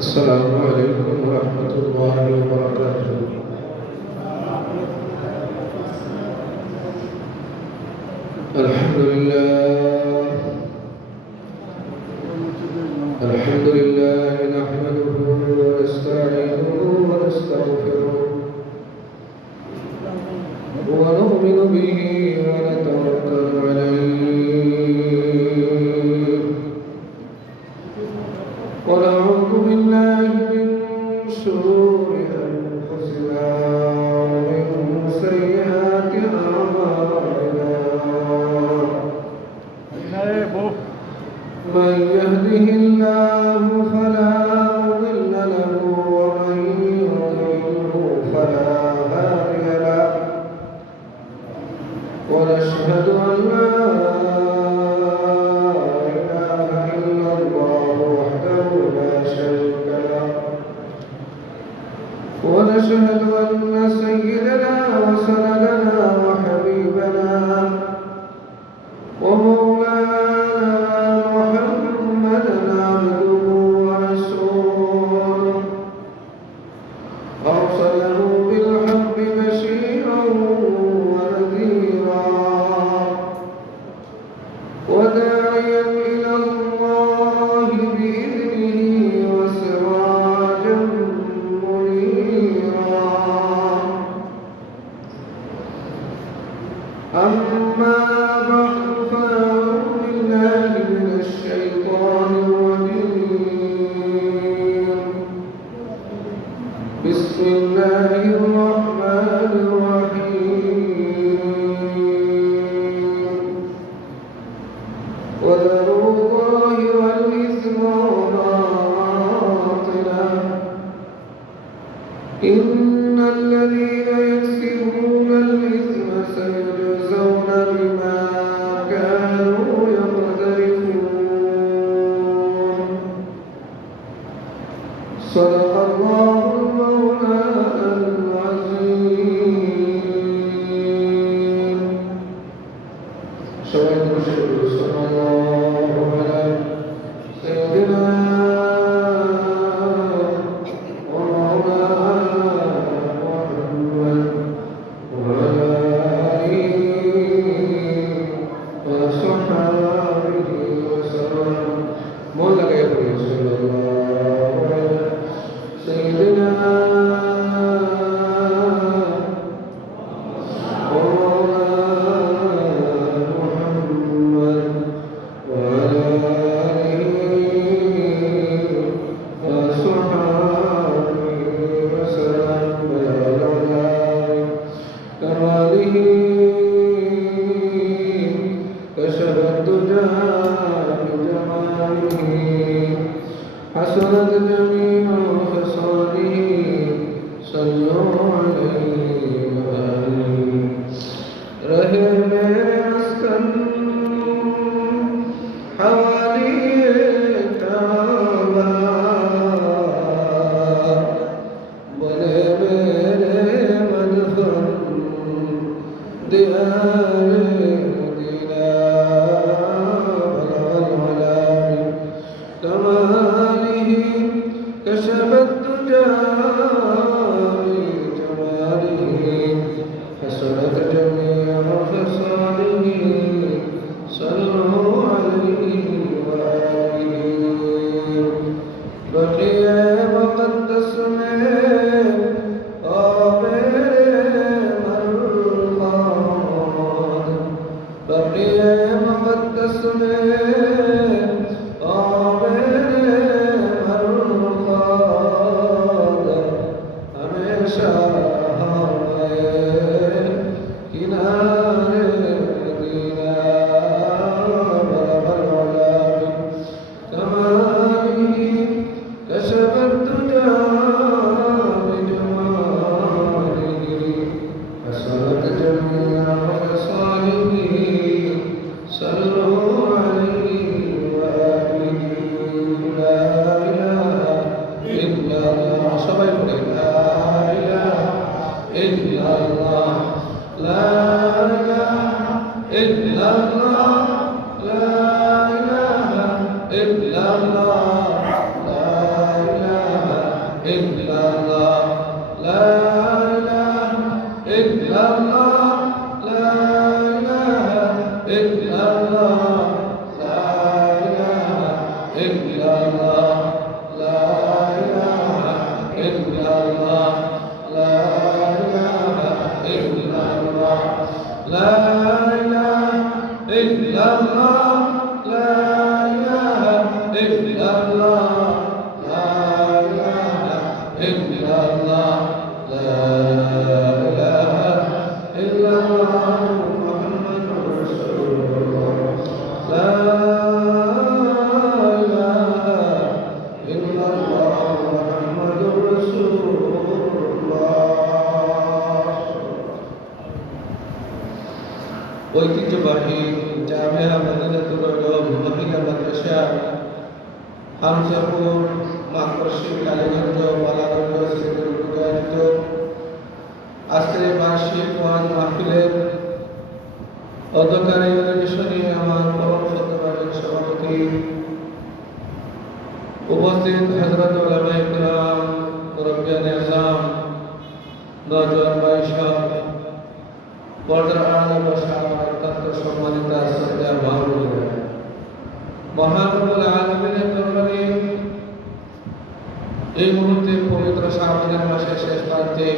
السلام عليكم ورحمة الله وبركاته. الحمد لله نحمده ونستعينه ونستغفره ونؤمن به ونتوكل عليه ونعوذ بالله من شرور أنفسنا ومن سيئات أعمالنا من يهده الله فلا مضل له ومن يضلله فلا هادي له ونشهد أن لا إله إلا الله وحده لا شريك له ونشهد أن سيدنا وسندنا وحبيبنا ومولانا محمدا عبده ورسوله أرسله بالحق بشيرا ونذيرا وداعيا إلى الله بإذنه وسراجا منيرا أما بعد فأعوذ بالله من الشيطان الرجيم بسم الله الرحمن الرحيم وذروا الظاهر والإثم وباطنه إن الذين يكسبون الإثم سيجزون بما كانوا يقترفون صدق الله المولانا العظيم صلى الله على سيدنا حسنت جميع خصاله صلوا عليه وآله رہے میرے مسکن حوالی کعبہ بنے میرے مدفن دیار مدینہ بلغ العلا من کماله كشف الدجى بجماله حسنت جميع خصاله صلوا عليه وآله بقي مقدس میں مرقاد بقي مقدس میں إلا الله لا إله illallah, la ilaha illallah, la ilaha illallah, la ilaha illallah, la ilaha illallah, la ilaha illallah, la ilaha illallah, la ilaha illallah, la ilaha illallah, la ilaha illallah, Muhammadur Rasulullah, la ilaha illallah, Muhammadur Rasulullah। ঐতিহ্যবাহী জামিয়া মদিনাতুল উলুম মহিলা মাদ্রাসা হামজাপুর মাকড়শি কালীগঞ্জ বালাগঞ্জ শ্রীপুর আয়োজিত আজকের বার্ষিক ওয়াজ মাহফিলের অধ্যকারী অধিবেশনে আমার পরম শ্রদ্ধাভাজন সভাপতি উপস্থিত হযরত উলামায়ে কিরাম, মুরব্বিয়ানে আযম, নওজোয়ান ভাই সাহেব, পর্দার আড়ালে বসা আমার অত্যন্ত সম্মানিত শ্রদ্ধেয় মা-বোনেরা, মহান রব্বুল আলামিনের দরবারে এই মুহূর্তে পবিত্র শাবানের মাসের শেষ প্রান্তে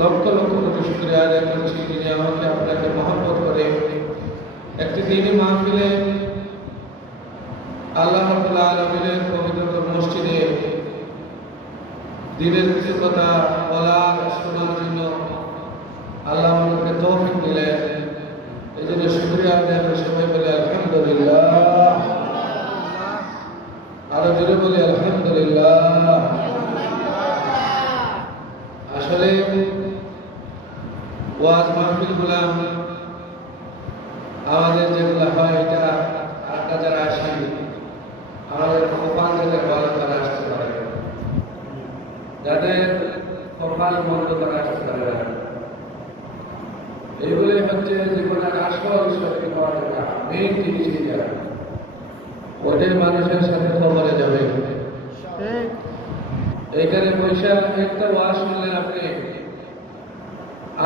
লক্ষ লক্ষ কোটি শুকরিয়া আদায় করছি, যিনি আমাকে আপনাকে মহব্বত করে একটি দিনী মাহফিলে আল্লাহ রাব্বুল আলামিনের পবিত্র মসজিদে দিনের কিছু কথা বলার শোনার জন্য আল্লাহ আমাদেরকে তৌফিক দিলেন। এই জন্য শুকরিয়া আদায় করে সবাই বলে আলহামদুলিল্লাহ। আরো জোরে বলি আলহামদুলিল্লাহ। আসলে ওয়াজ মাহফিলগুলা আমাদের যেগুলো হয়, এটা আরেকটা যারা আসি আমাদের কপাল থেকে ভালো করে আসতে পারে, যাদের কপাল মন্দ করে আসতে পারে না, এইগুলোই হচ্ছে জীবনের আসল সত্যি পাওয়া টাকা, মেইন জিনিস এটা। ওইটাই মানুষের সাথে খবরে যাবে। এইখানে পয়সা একটা ওয়াজ শুনলেন আপনি,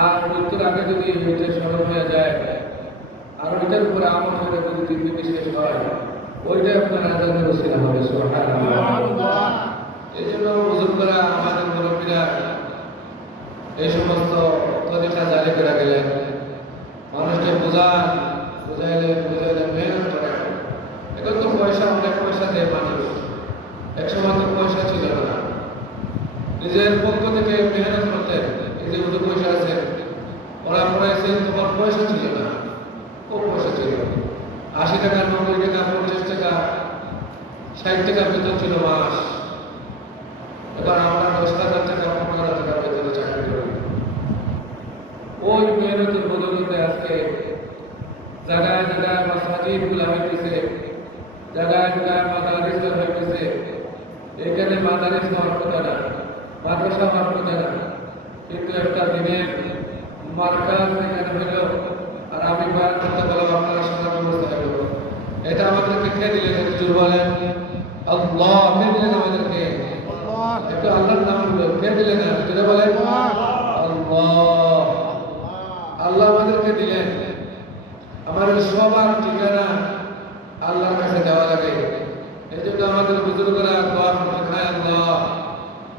আর মৃত্যুর আগে যদি ওইটা স্মরণ হয়ে যায় আর ওইটার উপরে আমল করে যদি জিন্দগি শেষ হয়, ওইটাই আপনার আজানের ওসিলা হবে। সুবহানাল্লাহ। এই জন্য বুজুর্গরা, আমাদের মুরব্বীরা এই সমস্ত তরিকা জারি করে গেলেন, মানুষকে বুঝাইলেন মেহনত করে। এখন তো পয়সা, অনেক পয়সা দেয় মানুষ, একসময় তো পয়সা ছিল না, নিজের পক্ষ থেকে মেহনত করতেন। এই যে ওদের পয়সা আছে, ওরা পড়াইছেন, তোমার পয়সা ছিল না, খুব পয়সা ছিল, 80 টাকা, 90 টাকা, 50 টাকা, 60 টাকা বেতন ছিল মাস। এবার আমরা 10,000 টাকা, 15,000 টাকা বেতনে চাকরি করি। ওই মেহনতের বদৌলতে আজকে জায়গায় জায়গায় মাসাজিদ গুলা হইতেছে, জায়গায় জায়গায় মাদারিস হইতেছে। এখানে মাদারিস হওয়ার কথা না, মাদ্রাসা হওয়ার কথা না, কিন্তু একটা দিনের মার্কাজ এখানে হইল, আর আমি বয়ান করতে বললাম আপনারা সবার ব্যবস্থা হইল। এটা আমাদেরকে কে দিলেন? হুজুর বলেন আল্লাহ। কে দিলেন আমাদেরকে? একটু আল্লাহর নাম কে দিলেন? যেটা বলেন আল্লাহ। আল্লাহ আমাদেরকে দিলেন। আমাদের সবার ঠিকানা আল্লাহর কাছে যাওয়া লাগে। এই জন্য আমাদের বুজুর্গরা দোয়া করতে খায়, আল্লাহ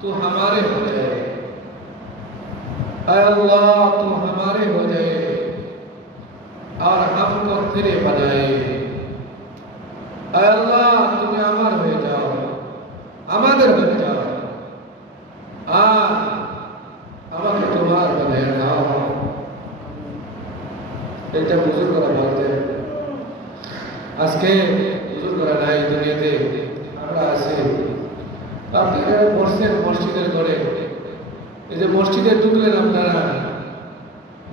तू हमारे हो जाए, अल्लाह तू हमारे हो जाए और हमको तेरे बनाए। अल्लाह তুমি আমার হয়ে যাও, আমাদের হয়ে যাও, আর আমাকে তোমার বানিয়ে দাও। এটা বুজুর্গরা বলতেন। আজকে বুজুর্গরা নাই দুনিয়াতে, আমরা আছি। আপনি এখানে বসছেন মসজিদের ঘরে, এই যে মসজিদে ঢুকলেন আপনারা,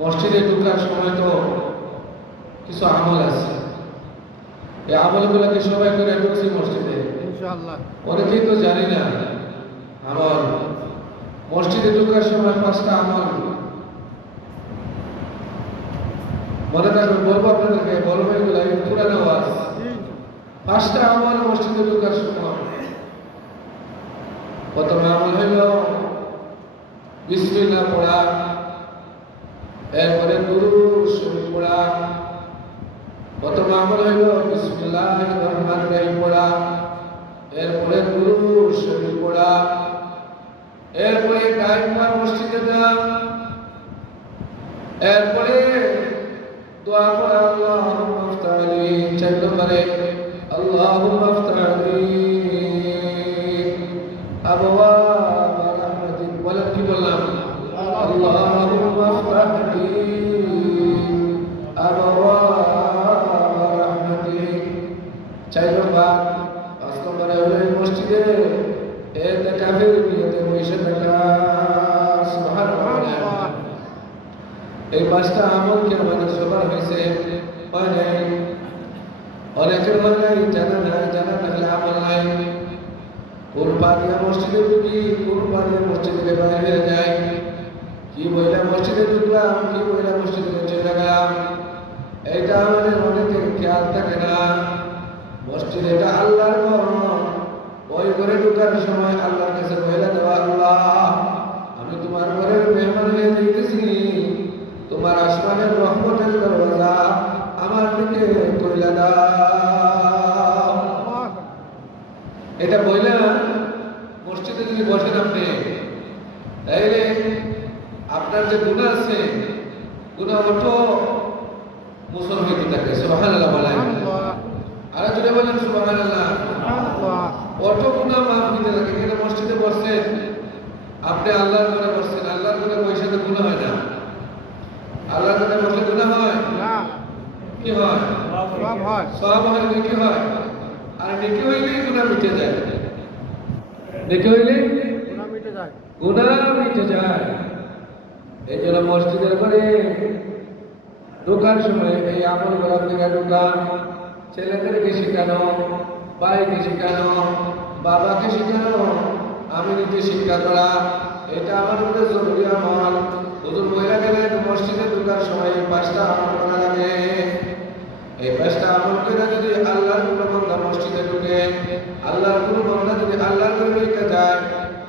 মসজিদে ঢুকার সময় তো কিছু আমল আছে, এই আমলগুলোকে সবাই করে ঢুকছি মসজিদে ইনশাআল্লাহ। অনেকেই তো জানি না আমল। মসজিদে ঢুকার সময় 5টা আমল মনে থাকবে, বলবো আপনাদেরকে, বলবো এগুলো পুরানো ওয়াজ। 5টা আমল মসজিদে ঢুকার সময় বিসমিল্লাহ পড়া, এরপরে দুরূদ শরীফ পড়া। প্রথম আমল হইল বিসমিল্লাহির রহমানির রহিম পড়া, এরপরে দুরূদ শরীফ পড়া, এরপরে টাইমবার মসজিদে যাওয়া, এরপরে দোয়া পড়া আল্লাহুম্মা আফতাহ লি, 4 নম্বরে আল্লাহুম্মা আফতাহ লি আবওয়াব রাহমাতিক। বলেন কি বললাম? আল্লাহুম্মা আফতাহ লি আবওয়াব রাহমাতিক। 4 নম্বর। 5 নম্বরে হলো মসজিদে ইতিকাফের নিয়তে বসে থাকা। সুবহানাল্লাহ। এই 5টা আমলকে আমাদের সবার হয়েছে, হয় নাই? অনেকের হয় নাই, জানা নাই, জানা থাকলে আমল নাই। কোন পা দিয়া মসজিদে ঢুকি, কোন পা দিয়া মসজিদ থেকে বাইরে হয়ে যায়, কি বইলা মসজিদে ঢুকলাম, কি বইলা মসজিদ থেকে চলে গেলাম, এইটা আমাদের অনেকের খেয়াল থাকে না। মসজিদ এটা আল্লাহর ঘর, ওই ঘরে ঢুকার সময় আল্লাহর কাছে বইলা দেওয়া, আল্লাহ আমি তোমার ঘরের মেহমান হয়ে যাইতেছি, তোমার আসমানের রহমতের দরওয়াজা আমার দিকে খুলে দাও। এটা বইলা মসজিদে যদি বসেন আপনি, তাইলে আপনার যে গুনাহ আছে, গুনাহ অটো মোচন হইতে থাকে। সুবহানাল্লাহ বলেন। আর যদি বলেন সুবহানাল্লাহ, অটো গুনাহ মাফ হইতে থাকে। কিন্তু মসজিদে বসছেন, আপনি আল্লাহর ঘরে বসছেন, আল্লাহর ঘরে বসে তো গুনাহ হয় না। আল্লাহর ঘরে বসলে গুনাহ হয় না? কি হয়? সওয়াব হয়। সওয়াব হয়, নেকি হয়। আর নেকি হইলেই গুনাহ মিটে যায়। নেকি হইলেই গুনাহ মিটে যায়, গুনাহ মিটে যায়। এই জন্য মসজিদের ঘরে ঢোকার সময় এই আমলগুলো থেকে ঢোকান। ছেলেদেরকে শেখানো, ভাইকে শেখানো, বাবাকে শেখানো, আমি নিজে শিক্ষা করা, এটা আমার মধ্যে জরুরি আমল। হুজুর বইলা গেলেন মসজিদে ঢোকার সময় 5টা আমল করা লাগে। এই 5টা আমল করে যদি আল্লাহর কোনো বান্দা মসজিদে ঢুকে, আল্লাহর কোনো বান্দা যদি আল্লাহর ঘরে ঢুকে যায়,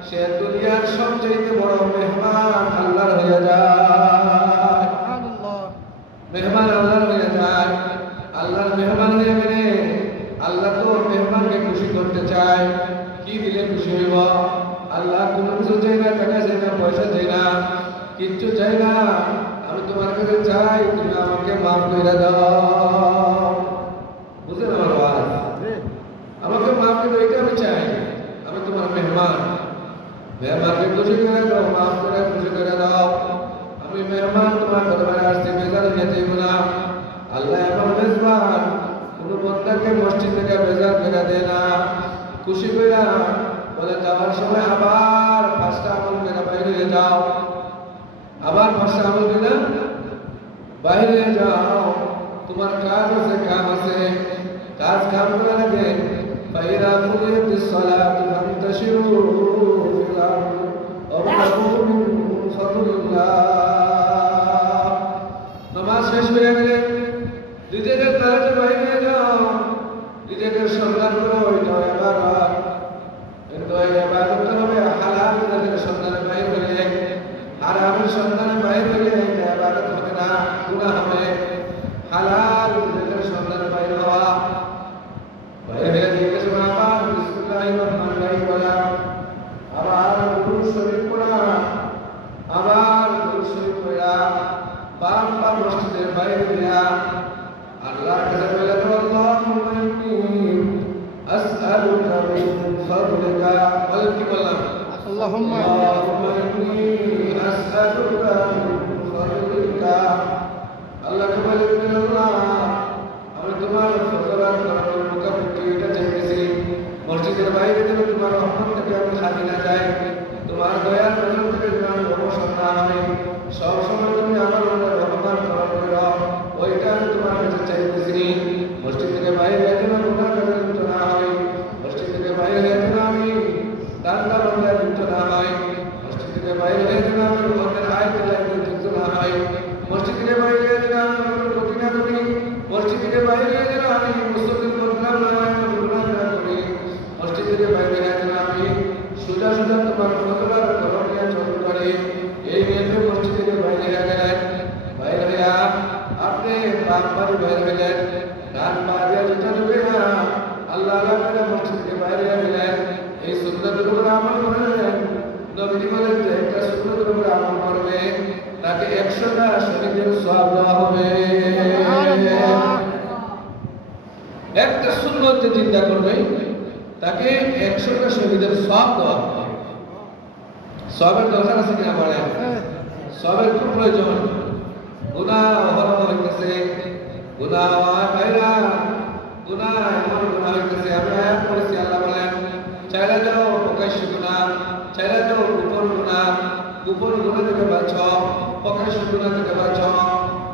সে দুনিয়ার সবচেয়ে বড় মেহমান আল্লাহর হয়ে যায়। সুবহানাল্লাহ। মেহমান আল্লাহর হয়ে যায়। আল্লাহর মেহমান হয়ে গেলে আল্লাহ তো মেহমানকে খুশি করতে চায়। কি দিলে খুশি হইব? আল্লাহ কোনো কিছু চাই না, টাকা চাই না, পয়সা চাই না, কিচ্ছু চাই না। আমি তোমার কাছে চাই তুমি আমাকে মাফ করে দাও। বুঝলেন আমার আওয়াজ? আমাকে মাফ করে দাও, এটা আমি চাই। আমি তোমার মেহমান, মেহমানকে খুশি করে দাও, মাফ করে খুশি করে দাও। আমি মেহমান, তোমার দরবারে আসতে বেজার হয়ে যাইব না। আল্লাহ এমন মেজবান, কোনো বন্দাকে মসজিদ থেকে বেজার করে দেয় না, খুশি করে বলে যাওয়ার সময় আবার 5টা আমল করে বাইরে হয়ে যাও, আবার 5টা আমল করে বাইরে হয়ে যাও। তোমার কাজ আছে, কাম আছে, কাজ কাম করে লাগে। ফাইদা কুদিয়াতিস সালাতু ফান্তাশিরু ফিল আরদি ওয়াবতাগু মিন ফাদলিল্লাহ। নামাজ শেষ হয়ে গেলে নিজেদের তালাতে বাইরে যাও, নিজেদের সন্ধান করো, এটা ইবাদত। কিন্তু এই ইবাদতটা হবে হালাল রিজিকের সন্ধানে বাইরে হইলে, হারামের সন্ধানে বাইরে হইলে এটা ইবাদত হবে না, গুনাহ হবে। হালাল রিজিকের সন্ধানে বাইরে হওয়া, বাইরে হয়ে যেতে সময় আবার বিসমিল্লাহির রহমানির রহিম বলা, আবার দুরূদ শরীফ পড়া, আবার দুরূদ শরীফ পড়া, বারবার মসজিদের বাইরে দিয়া আল্লাহর কাছে বলে তো, আল্লাহুম্মা ইন্নী আসআলুকা মিন ফাদলিকা। বলেন কি বললাম? আল্লাহুম্মা ইন্নী আসআলুকা মিন ফাদলিকা। আল্লাহকে বলে আল্লাহ আমি তোমার ফজল আর করমের মুখাপেক্ষি এটা চাইতেছি, মসজিদের বাইরে যেন তোমার রহমত থেকে আমি খালি না যাই, তোমার দয়ার নজর থেকে যেন আমি অবসর না হই। সবসময় তুমি আমার উপর রহমান করম করো, ওইটা আমি তোমার কাছে চাইতেছি। মসজিদ থেকে বাইরে যেন গুনাহ কাজে লিপ্ত না হই, মসজিদ থেকে বাইরে যেন আমি দান্দা বান্দায় লিপ্ত না হই, মসজিদ থেকে বাইরে যেন আমি অন্যের আয়াতে লাগতে যুক্ত না হই, মসজিদ থেকে বাইরে যেন আমি ক্ষতি না করি, মসজিদ থেকে বাইরে যেন আমি মুসলিম বদনাম না হয়, গুনাহ না করি, মসজিদ থেকে বাইরে যেন আমি সোজা সোজা তোমার ফজল আর করম নিয়ে চলতে পারি। এই বাম পারে বাইরে হইলেন, ডান পা দিয়ে জুতা ঢুকে না আল্লাহ রাব্বুল মসজিদকে বাইরে হইলেন। এই সুন্নতের উপর আমল করলেন। নবীজি বলেন যে একটা সুন্নতের উপর আমল করবে তাকে 100টা শহীদের সওয়াব দেওয়া হবে। একটা সুন্নত যে চিন্তা করবে তাকে 100টা শহীদের সওয়াব দেওয়া হবে। সওয়াবের দরকার আছে কিনা বলেন? সওয়াবের খুব প্রয়োজন। গুনাহ অহরহ হইতেছে, গুনাহ বাইরা, গুনাহ এমন গুনাহ হইতেছে। আমি আয়াত পড়েছি, আল্লাহ বলেন চাইরা যাও প্রকাশ্য গুনাহ, চাইরা যাও গোপন গুনাহ। গোপন গুনাহ থেকে বাঁচো, প্রকাশ্য গুনাহ থেকে বাঁচো।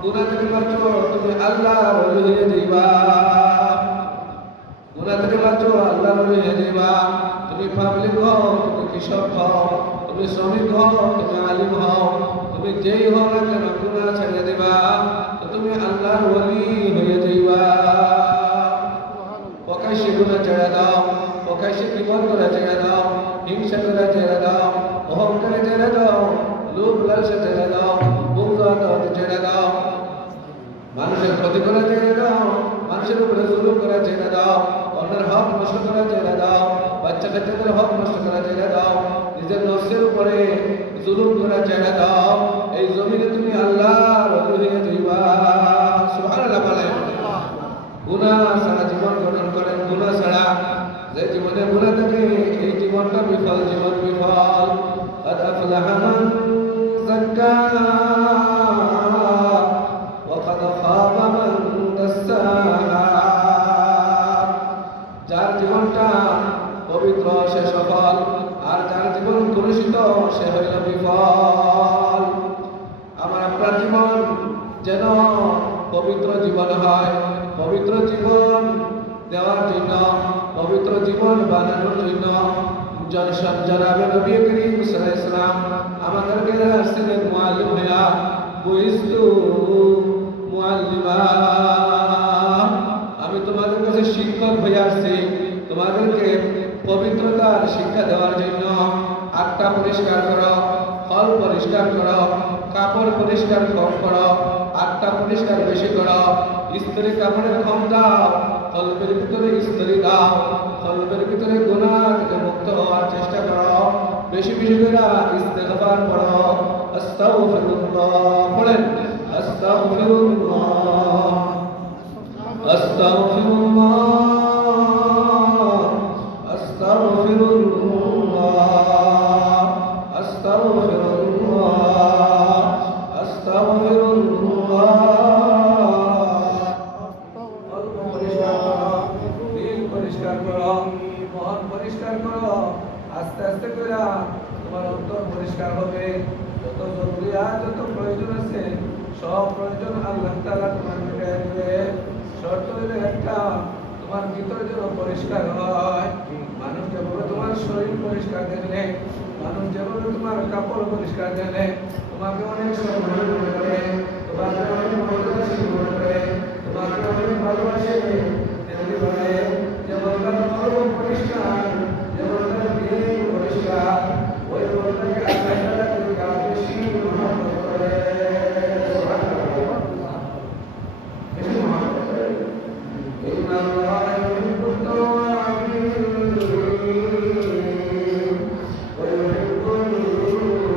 গুনাহ থেকে বাঁচো, তুমি আল্লাহর ওলি হয়ে যাইবা। গুনাহ থেকে বাঁচো, আল্লাহর ওলি হয়ে যাইবা। তুমি পাবলিক হও, তুমি কৃষক হও, তুমি শ্রমিক হও, তুমি আলিম হও, তুমি যেই হও না কেন গুনাহ ছেড়ে দিবা তো তুমি আল্লাহর ওলি হয়ে যাইবা। প্রকাশ্যে গুনাহ ছেড়ে দাও, প্রকাশ্যে বিপদ করে ছেড়ে দাও, হিংসা করে ছেড়ে দাও, অহংকারে ছেড়ে দাও, লোভ লালসা ছেড়ে দাও, বুগদাত ছেড়ে দাও, মানুষের ক্ষতি করে ছেড়ে দাও, মানুষের উপরে জুলুম করে ছেড়ে দাও, অন্যের হক নষ্ট করে ছেড়ে দাও, বাচ্চা কাচ্চাদের হক নষ্ট করে ছেড়ে দাও, নিজের নফসের উপরে জুলুম করে ছেড়ে দাও। এই জমিনে তুমি আল্লাহর ওলি হয়ে যাইবা। সুবহানাল্লাহ বলেন। গুনাহ ছাড়া জীবন গঠন করেন, গুনাহ ছাড়া যে জীবনে গুনাহ থাকে এই জীবনটা বিফল, জীবন বিফল। قد أفلح من زكاها وقد خاب من دساها। যার জীবনটা পবিত্র সে সফল, আর যার জীবন কলুষিত সে হইল বিফল। আমার আপনার জীবন যেন পবিত্র জীবন হয়, পবিত্র জীবন দেওয়ার জন্য, পবিত্র জীবন বানানোর জন্য জনাবে নবী করিম সাল্লাল্লাহু আলাইহি ওয়াসাল্লাম আমাদেরকে রাসূলের মুআল্লিম হইয়া বুইস্তু মুআল্লিমা। আমি তোমাদের কাছে শিক্ষক হয়ে আসছি তোমাদেরকে পবিত্রতার শিক্ষা দেওয়ার জন্য। আটটা পরিষ্কার করো, ফল পরিষ্কার করো, কাপড় পরিষ্কার কম করো, আটটা পরিষ্কার বেশি করো, স্ত্রী কাপড়ের কম দাও, কলবের ভিতরে স্ত্রী দাও, কলবের ভিতরে গুনাহ থেকে মুক্ত হওয়ার চেষ্টা করো, বেশি বেশি করে ইস্তেগফার পড়ো। আস্তাগফিরুল্লাহ পড়েন, আস্তাগফিরুল্লাহ, আস্তাগফিরুল্লাহ, আস্তাগফিরুল্লাহ, আস্তাগফিরুল্লাহ, আস্তাগফিরুল্লাহ। পরিষ্কার করো, মন পরিষ্কার করো, আস্তে আস্তে করে তোমার অন্তর পরিষ্কার হবে। যত জরুরিয়াত, যত প্রয়োজন আছে সব প্রয়োজন আল্লাহ তাআলা তোমার মিটায় দেবে। শর্ত হলো একটা, তোমার ভিতর যেন পরিষ্কার হয়। মানুষ যেভাবে তোমার শরীর পরিষ্কার দেখলে, মানুষ যেভাবে তোমার কাপড় পরিষ্কার দেখলে তোমাকে অনেক সম্মান করে, তোমাকে অনেক ভালোবাসি করে, তোমাকে অনেক ভালোবাসে, তেমনি ভাবে যেমন তার কলম পরিষ্কার, যেমন তার দিল পরিষ্কার, ওই বন্ধাকে আল্লাহ তাআলা কাউকে বেশি মহব্বত করে, বেশি মহব্বত করে। ইন্নাল্লাহ ইউহিব্বুত তাওয়াবিন ওয়া ইউহিব্বুল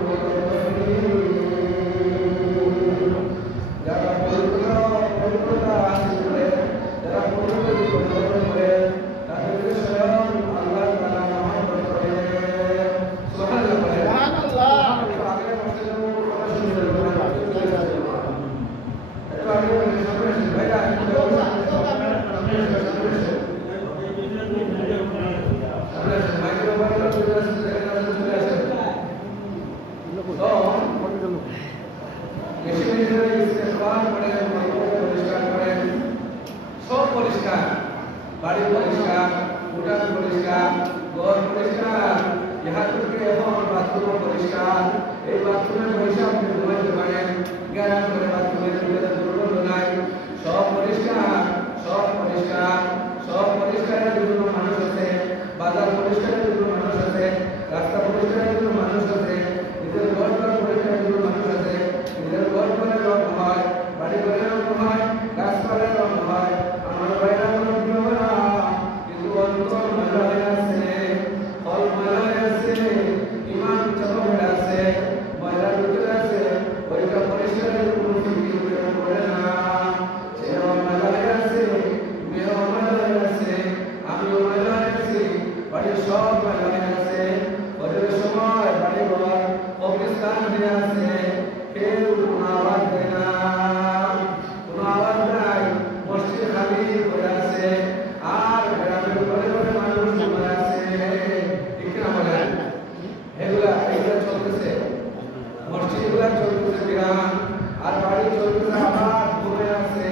মুতাতাহহিরিন। যারা পবিত্রতা হাসিল করে, যারা পবিত্র জীবন যাপন করে, তাদেরকে স্বয়ং আল্লাহ তাআলা মহব্বত করে। সুবহানাল্লাহ বলেন। সুবহানাল্লাহ। একটু আগে বলতে যাব, কথা শুনতে যাব না, একটু আগে বলতে ভাইরা সব পরিষ্কার, বাড়ি পরিষ্কার, উঠান পরিষ্কার, ঘর পরিষ্কার, ইহা থেকে এখন বাথরুম পরিষ্কার। এই বাথরুমে পয়সা আপনি ঘুমাইতে পারেন, গ্যারাম করে বাথরুমের ভিতরে দুর্গন্ধ নাই। সব পরিষ্কার, সব পরিষ্কার, সব পরিষ্কারের জন্য মানুষ আছে, বাজার পরিষ্কারের জন্য মানুষ আছে, রাস্তা পরিষ্কারের জন্য মানুষ আছে, নিজের ঘর পরিষ্কারের জন্য মানুষ আছে। নিজের ঘর রং হয়, বাড়ি ঘরে রং হয়, গাছ কিনা, আর বাড়ি চলতেছে আবার ঘুরে আছে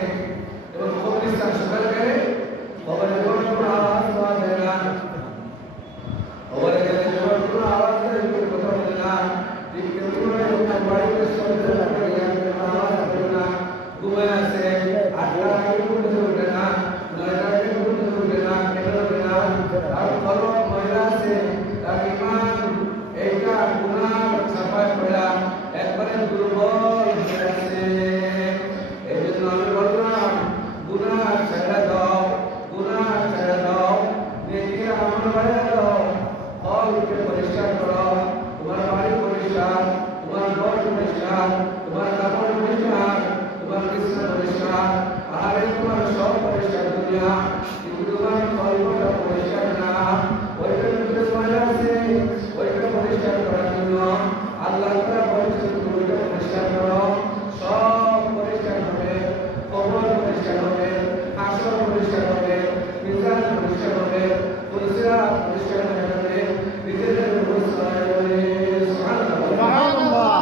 এবং কবরিস্তান সকাল গেলে খবরে কোনো আওয়াজ পাওয়া যায় না, খবরে গেলে কোনো আওয়াজ নেই, কথা বলে না, ঠিক তেমনি বাড়িতে চলতে আওয়াজ হবে না, ঘুমে আছে, 8টার আগে ঘুমতে উঠে না, 9টার আগে ঘুমতে উঠে না, কেন উঠে না, আর ফলক মহিলা আছে, তার ইমান এইটা গুনাহ ছাপায় পড়া একবারে দুর্বল হয়ে আছে। এই জন্য আমি বললাম গুনাহ ছেড়ে দাও, গুনাহ ছেড়ে দাও, নেকি আমল বাড়ায় দাও, ফলকে পরিষ্কার করো, তোমার বাড়ি পরিষ্কার, তোমার ঘর পরিষ্কার, তোমার কাপড় পরিষ্কার, তোমার বিছানা পরিষ্কার, আর তোমার সব পরিষ্কার দুনিয়া, কিন্তু তোমার কলবটা পরিষ্কার না, ওইটার ভিতরে ময়লা আছে, ওইটা পরিষ্কার করার জন্য আল্লাহ তাআলা বলেছেন তুমি ওইটা পরিষ্কার করো, সব পরিষ্কার হবে, কবর পরিষ্কার হবে, হাসর পরিষ্কার হবে, মিজান পরিষ্কার হবে, পুরসিরাত পরিষ্কার হয়ে যাবে, নিজেদের অবস্থা হবে। সুবহানাল্লাহ।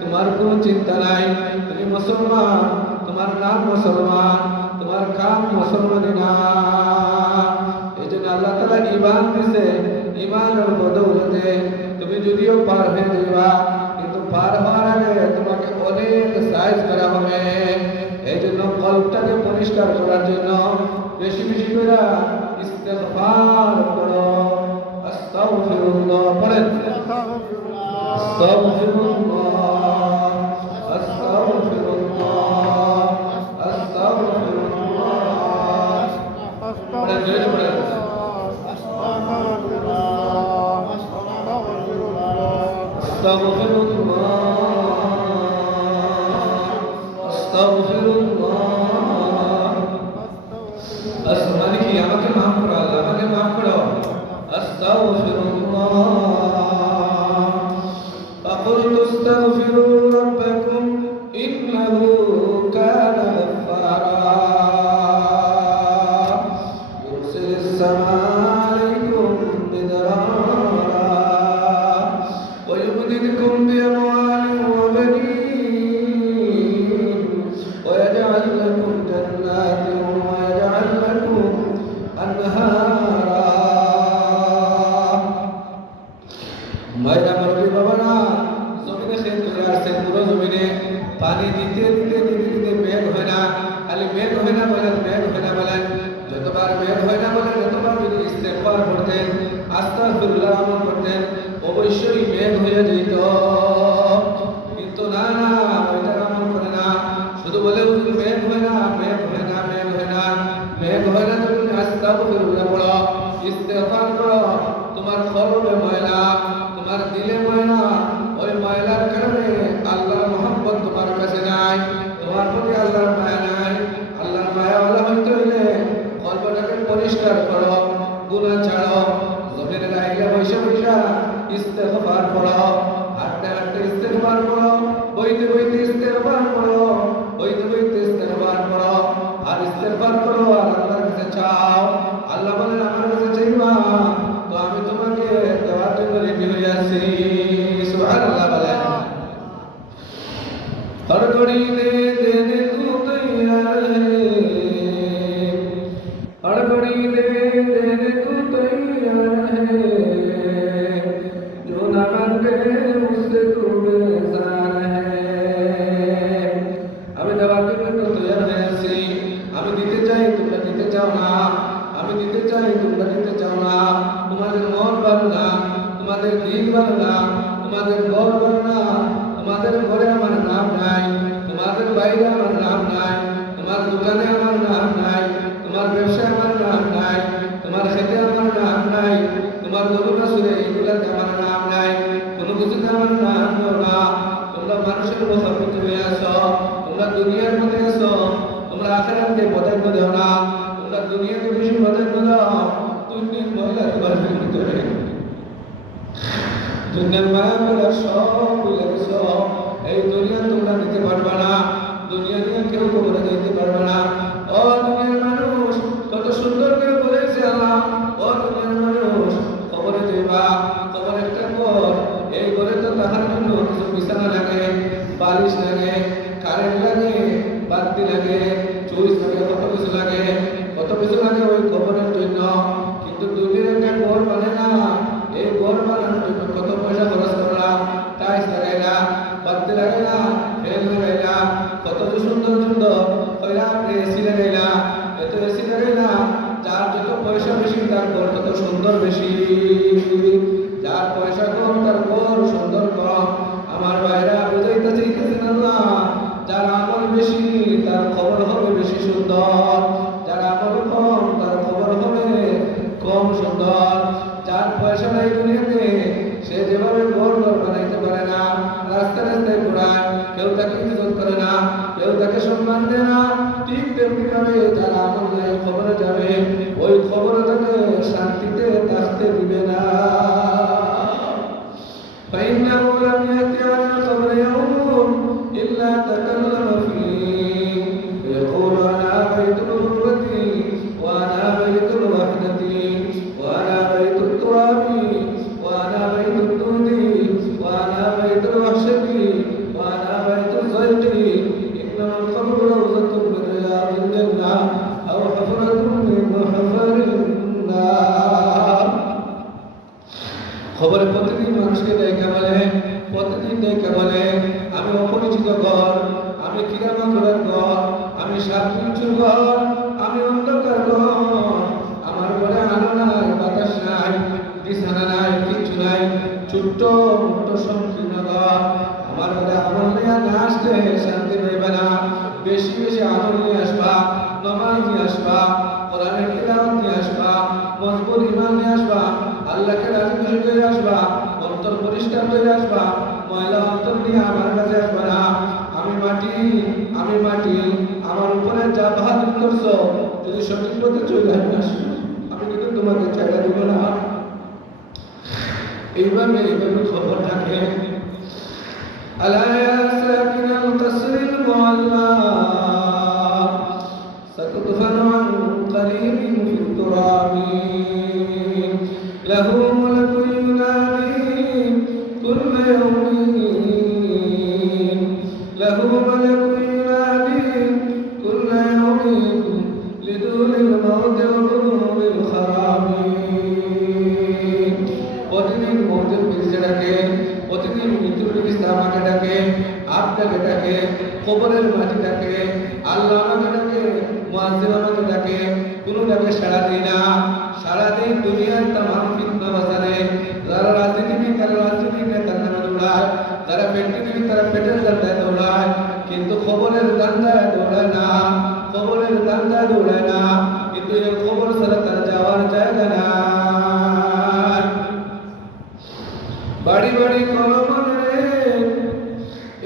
তোমার কোনো চিন্তা নাই, তুমি মুসলমান, তোমার নাম মুসলমান, তোমার কাম মুসলমানি না। এই জন্য আল্লাহ তাআলা ঈমান দিছে, ঈমানের বদৌলতে তুমি যদিও পার হয়ে যাবা, কিন্তু পার হওয়ার আগে তোমাকে অনেক সাইজ করা হবে। এই জন্য কলবটাকে পরিষ্কার করার জন্য বেশি বেশি করে ইস্তেগফার করো, আস্তাগফিরুল্লাহ পড়েন, আস্তাগফিরুল্লাহ, আস্তাগফিরুল্লাহ, আস্তাগফিরুল্লাহ, পড়েন জোরে পড়েন, আস্তাগফিরুল্লাহ, আস্তাগফিরুল্লাহ, আসমানি কি আমাকে মাফ করো, আল্লাহ আমাকে মাফ করো, আস্তাগফিরুল্লাহ। فقلت استغفروا ربكم إنه كان غفارا يرسل السماء عليكم مدرارا ويمددكم بأموال وبنين ويجعل لكم جنات ويجعل لكم أنهارا। মায়েরা মুরব্বী বাবারা জমিনে খেত করে আসছেন, পুরো জমিনে পানি দিতে দিতে দিতে দিতে মেঘ হয় না, খালি মেঘ হয় না বলেন, মেঘ হয় না বলেন, যতবার মেঘ হয় না বলেন ততবার যদি ইস্তেগফার করতেন, আস্তাগফিরুল্লাহ আমল করতেন, অবশ্যই মেঘ হয়ে যেত। কিন্তু না না, ওইটা আমল করে না, শুধু বলে হুজুর মেঘ হয় না, মেঘ হয় না, মেঘ হয় না, মেঘ হয় না, তুমি আস্তাগফিরুল্লাহ পড়ো, ইস্তেগফার করো, তোমার কলবে ময়লা, তোমার দিলে ময়লা, ওই ময়লার কারণে আল্লাহর মহব্বত তোমার কাছে নাই, তোমার প্রতি আল্লাহর মায়া নাই। আল্লাহর মায়া ওয়ালা হইতে হইলে কলবটাকে পরিষ্কার করো, গুনাহ ছাড়ো, জমিনে রাইলে বসে বসে ইস্তেগফার করো, হাঁটতে হাঁটতে ইস্তেগফার করো, বইতে বইতে ইস্তেগফার করো, বইতে বইতে ইস্তেগফার করো, আর ইস্তেগফার করো আর আল্লাহর কাছে চাও। আল্লাহ বলেন আমার কাছে চাইবা তো আমি তোমাকে দেওয়ার জন্য রেডি হয়ে আছি। সুবহানাল্লাহ বলেন, हर घड़ी दे देने को तैयार है, हर घड़ी दे देने को तैयार है, जो न मांगे उससे तू बेजार है। আমি দেওয়ার জন্য তো তৈরি হয়ে আছি, আমি দিতে চাই তোমরা দিতে চাও না, আমি দিতে চাই তোমরা দিতে চাও না, তোমাদের মন ভালো না, তোমাদের দিন ভালো না, তোমাদের ঘর ভালো না, তোমাদের ঘরে আমার নাম নাই, তোমাদের বাইরে আমার নাম নাই, তোমার দোকানে আমার নাম নাই, তোমার ব্যবসায় আমার নাম নাই, তোমার খেতে আমার নাম নাই, তোমার গরুটা সুরে এগুলাতে আমার নাম নাই, কোনো কিছুতে আমার নাম না। তোমরা মানুষের মুখাপেক্ষি হয়ে আসো, তোমরা দুনিয়ার মধ্যে আসো, তোমরা আখেরাতকে প্রাধান্য দাও না, তোমরা দুনিয়াকে বেশি প্রাধান্য দাও। দুনিয়ার মহিলা তোমার ভিতরে দুনিয়ার মায়াগুলা সব ভুলে গেছো। এই দুনিয়া তোমরা নিতে পারবে না, দুনিয়া নিয়ে কেউ কবরে যাইতে পারবে না। ও দুনিয়ার মানুষ, কত সুন্দর করে বলেছে আল্লাহ, ও দুনিয়ার মানুষ, কবরে যাইবা, কবর একটা ঘর, এই ঘরে তো তাহার জন্য কিছু বিছানা লাগে, বালিশ লাগে, কারেন্ট লাগে, বাতি লাগে, চুইস লাগে, কত কিছু লাগে, কত কিছু লাগে ওই কবরের জন্য। কিন্তু দুনিয়ার একটা ঘর মানে না, এই ঘর বানানোর জন্য কত পয়সা খরচ করলাম, টাইলস লাগাইলা, বাতি লাগাইলা, ফ্যান লাগাইলা, কত সুন্দর সুন্দর কইরা আপনি এসি লাগাইলা, এত এসি লাগাইলা, যার যত পয়সা বেশি তার ঘর তত সুন্দর বেশি, যার পয়সা কম তার ঘর সুন্দর কম। আমার ভাইরা বুঝাইতে চাইতেছেন আল্লাহ, যার আমল বেশি তার খবর হবে বেশি সুন্দর, যার আমল কম তার খবর হবে কম সুন্দর। যার পয়সা নাই দুনিয়াতে সে যেভাবে ঘর বানাইতে পারে না, রাস্তায় রাস্তায় ঘোরায়, কেউ তাকে ইজ্জত করে না, কেউ তাকে সম্মান দেয় না, ঠিক তেমনি ভাবে যার আমল নাই খবরে যাবে, ওই খবরে তাকে শান্তিতে থাকতে দিবে না। فإنه لم يأت على القبر يوم إلا تكلم فيه فيقول أنا بيت الغربة وأنا بيت الوحدة وأنا بيت التراب وأنا بيت الدود وأنا بيت الوحشة وأنا بيت الزيت إنما القبر روضة من رياض الجنة أو حفرة من حفر النار। খবরে প্রতিদিন মানুষকে দেখে বলে, প্রতিদিন দেখে বলে আমি অপরিচিত ঘর, আমি কিরামাকড়ের ঘর, আমি সাপ বিচ্ছুর ঘর, আমি অন্ধকার ঘর, আমার ঘরে আলো নাই, বাতাস নাই, বিছানা নাই, কিচ্ছু নাই, ছোট্ট মোট্ট সংকীর্ণ ঘর। আমার ঘরে আমল নিয়ে না আসলে শান্তি পাইবে না। বেশি বেশি আমল নিয়ে আসবা, নামাজ নিয়ে আসবা, কোরআনের তিলাওয়াত নিয়ে আসবা, মজবুত ঈমান নিয়ে আসবা, আল্লাহকে রাজি খুশি করে আসবা, অন্তর পরিষ্কার করে আসবা, ময়লা অন্তর নিয়ে আমার কাছে আসবা না। আমি মাটি, আমি মাটি, আমার উপরে যা বাহাদুর করছো যদি সঠিক পথে চলে আসি আমি কিন্তু তোমাকে ছেড়ে দিব না। এইভাবে খবর থাকে। আলা ইয়া সাকিনাল কসরিল মুআল্লা সাতুদফানু আন করিবিন ফিত তুরাবি লাহু মালাকুন ইউনাদি কুল্লা ইয়াউমিন লাহু মালাকুন ইউনাদি কুল্লা ইয়াউমিন লিদুনিল মাউতি ওয়া দুনুবিল খারাবি। প্রতিদিন মৌতের পিছনে ডাকে, প্রতিদিন মৃত্যুর পিছনে আমাকে ডাকে, আপনাকে ডাকে, কবরের মাটি ডাকে, আল্লাহ আমাকে ডাকে, মুয়াজ্জিন আমাকে ডাকে, কোনো ডাকে সাড়া দিই না। সারাদিন দুনিয়ার তামাম ফিতনা বাজারে যারা রাজনীতিবিদ তারা রাজনীতিবিদের নামে দৌড়ায়, যারা পেটনীতিবিদ তারা পেটের দান্দায় দৌড়ায়, কিন্তু খবরের দান্দায় দৌড়ায় না, খবরের দান্দায় দৌড়ায় না। কিন্তু এই খবর ছাড়া তার যাওয়ার জায়গা না। বাড়ি বাড়ি কলম রে,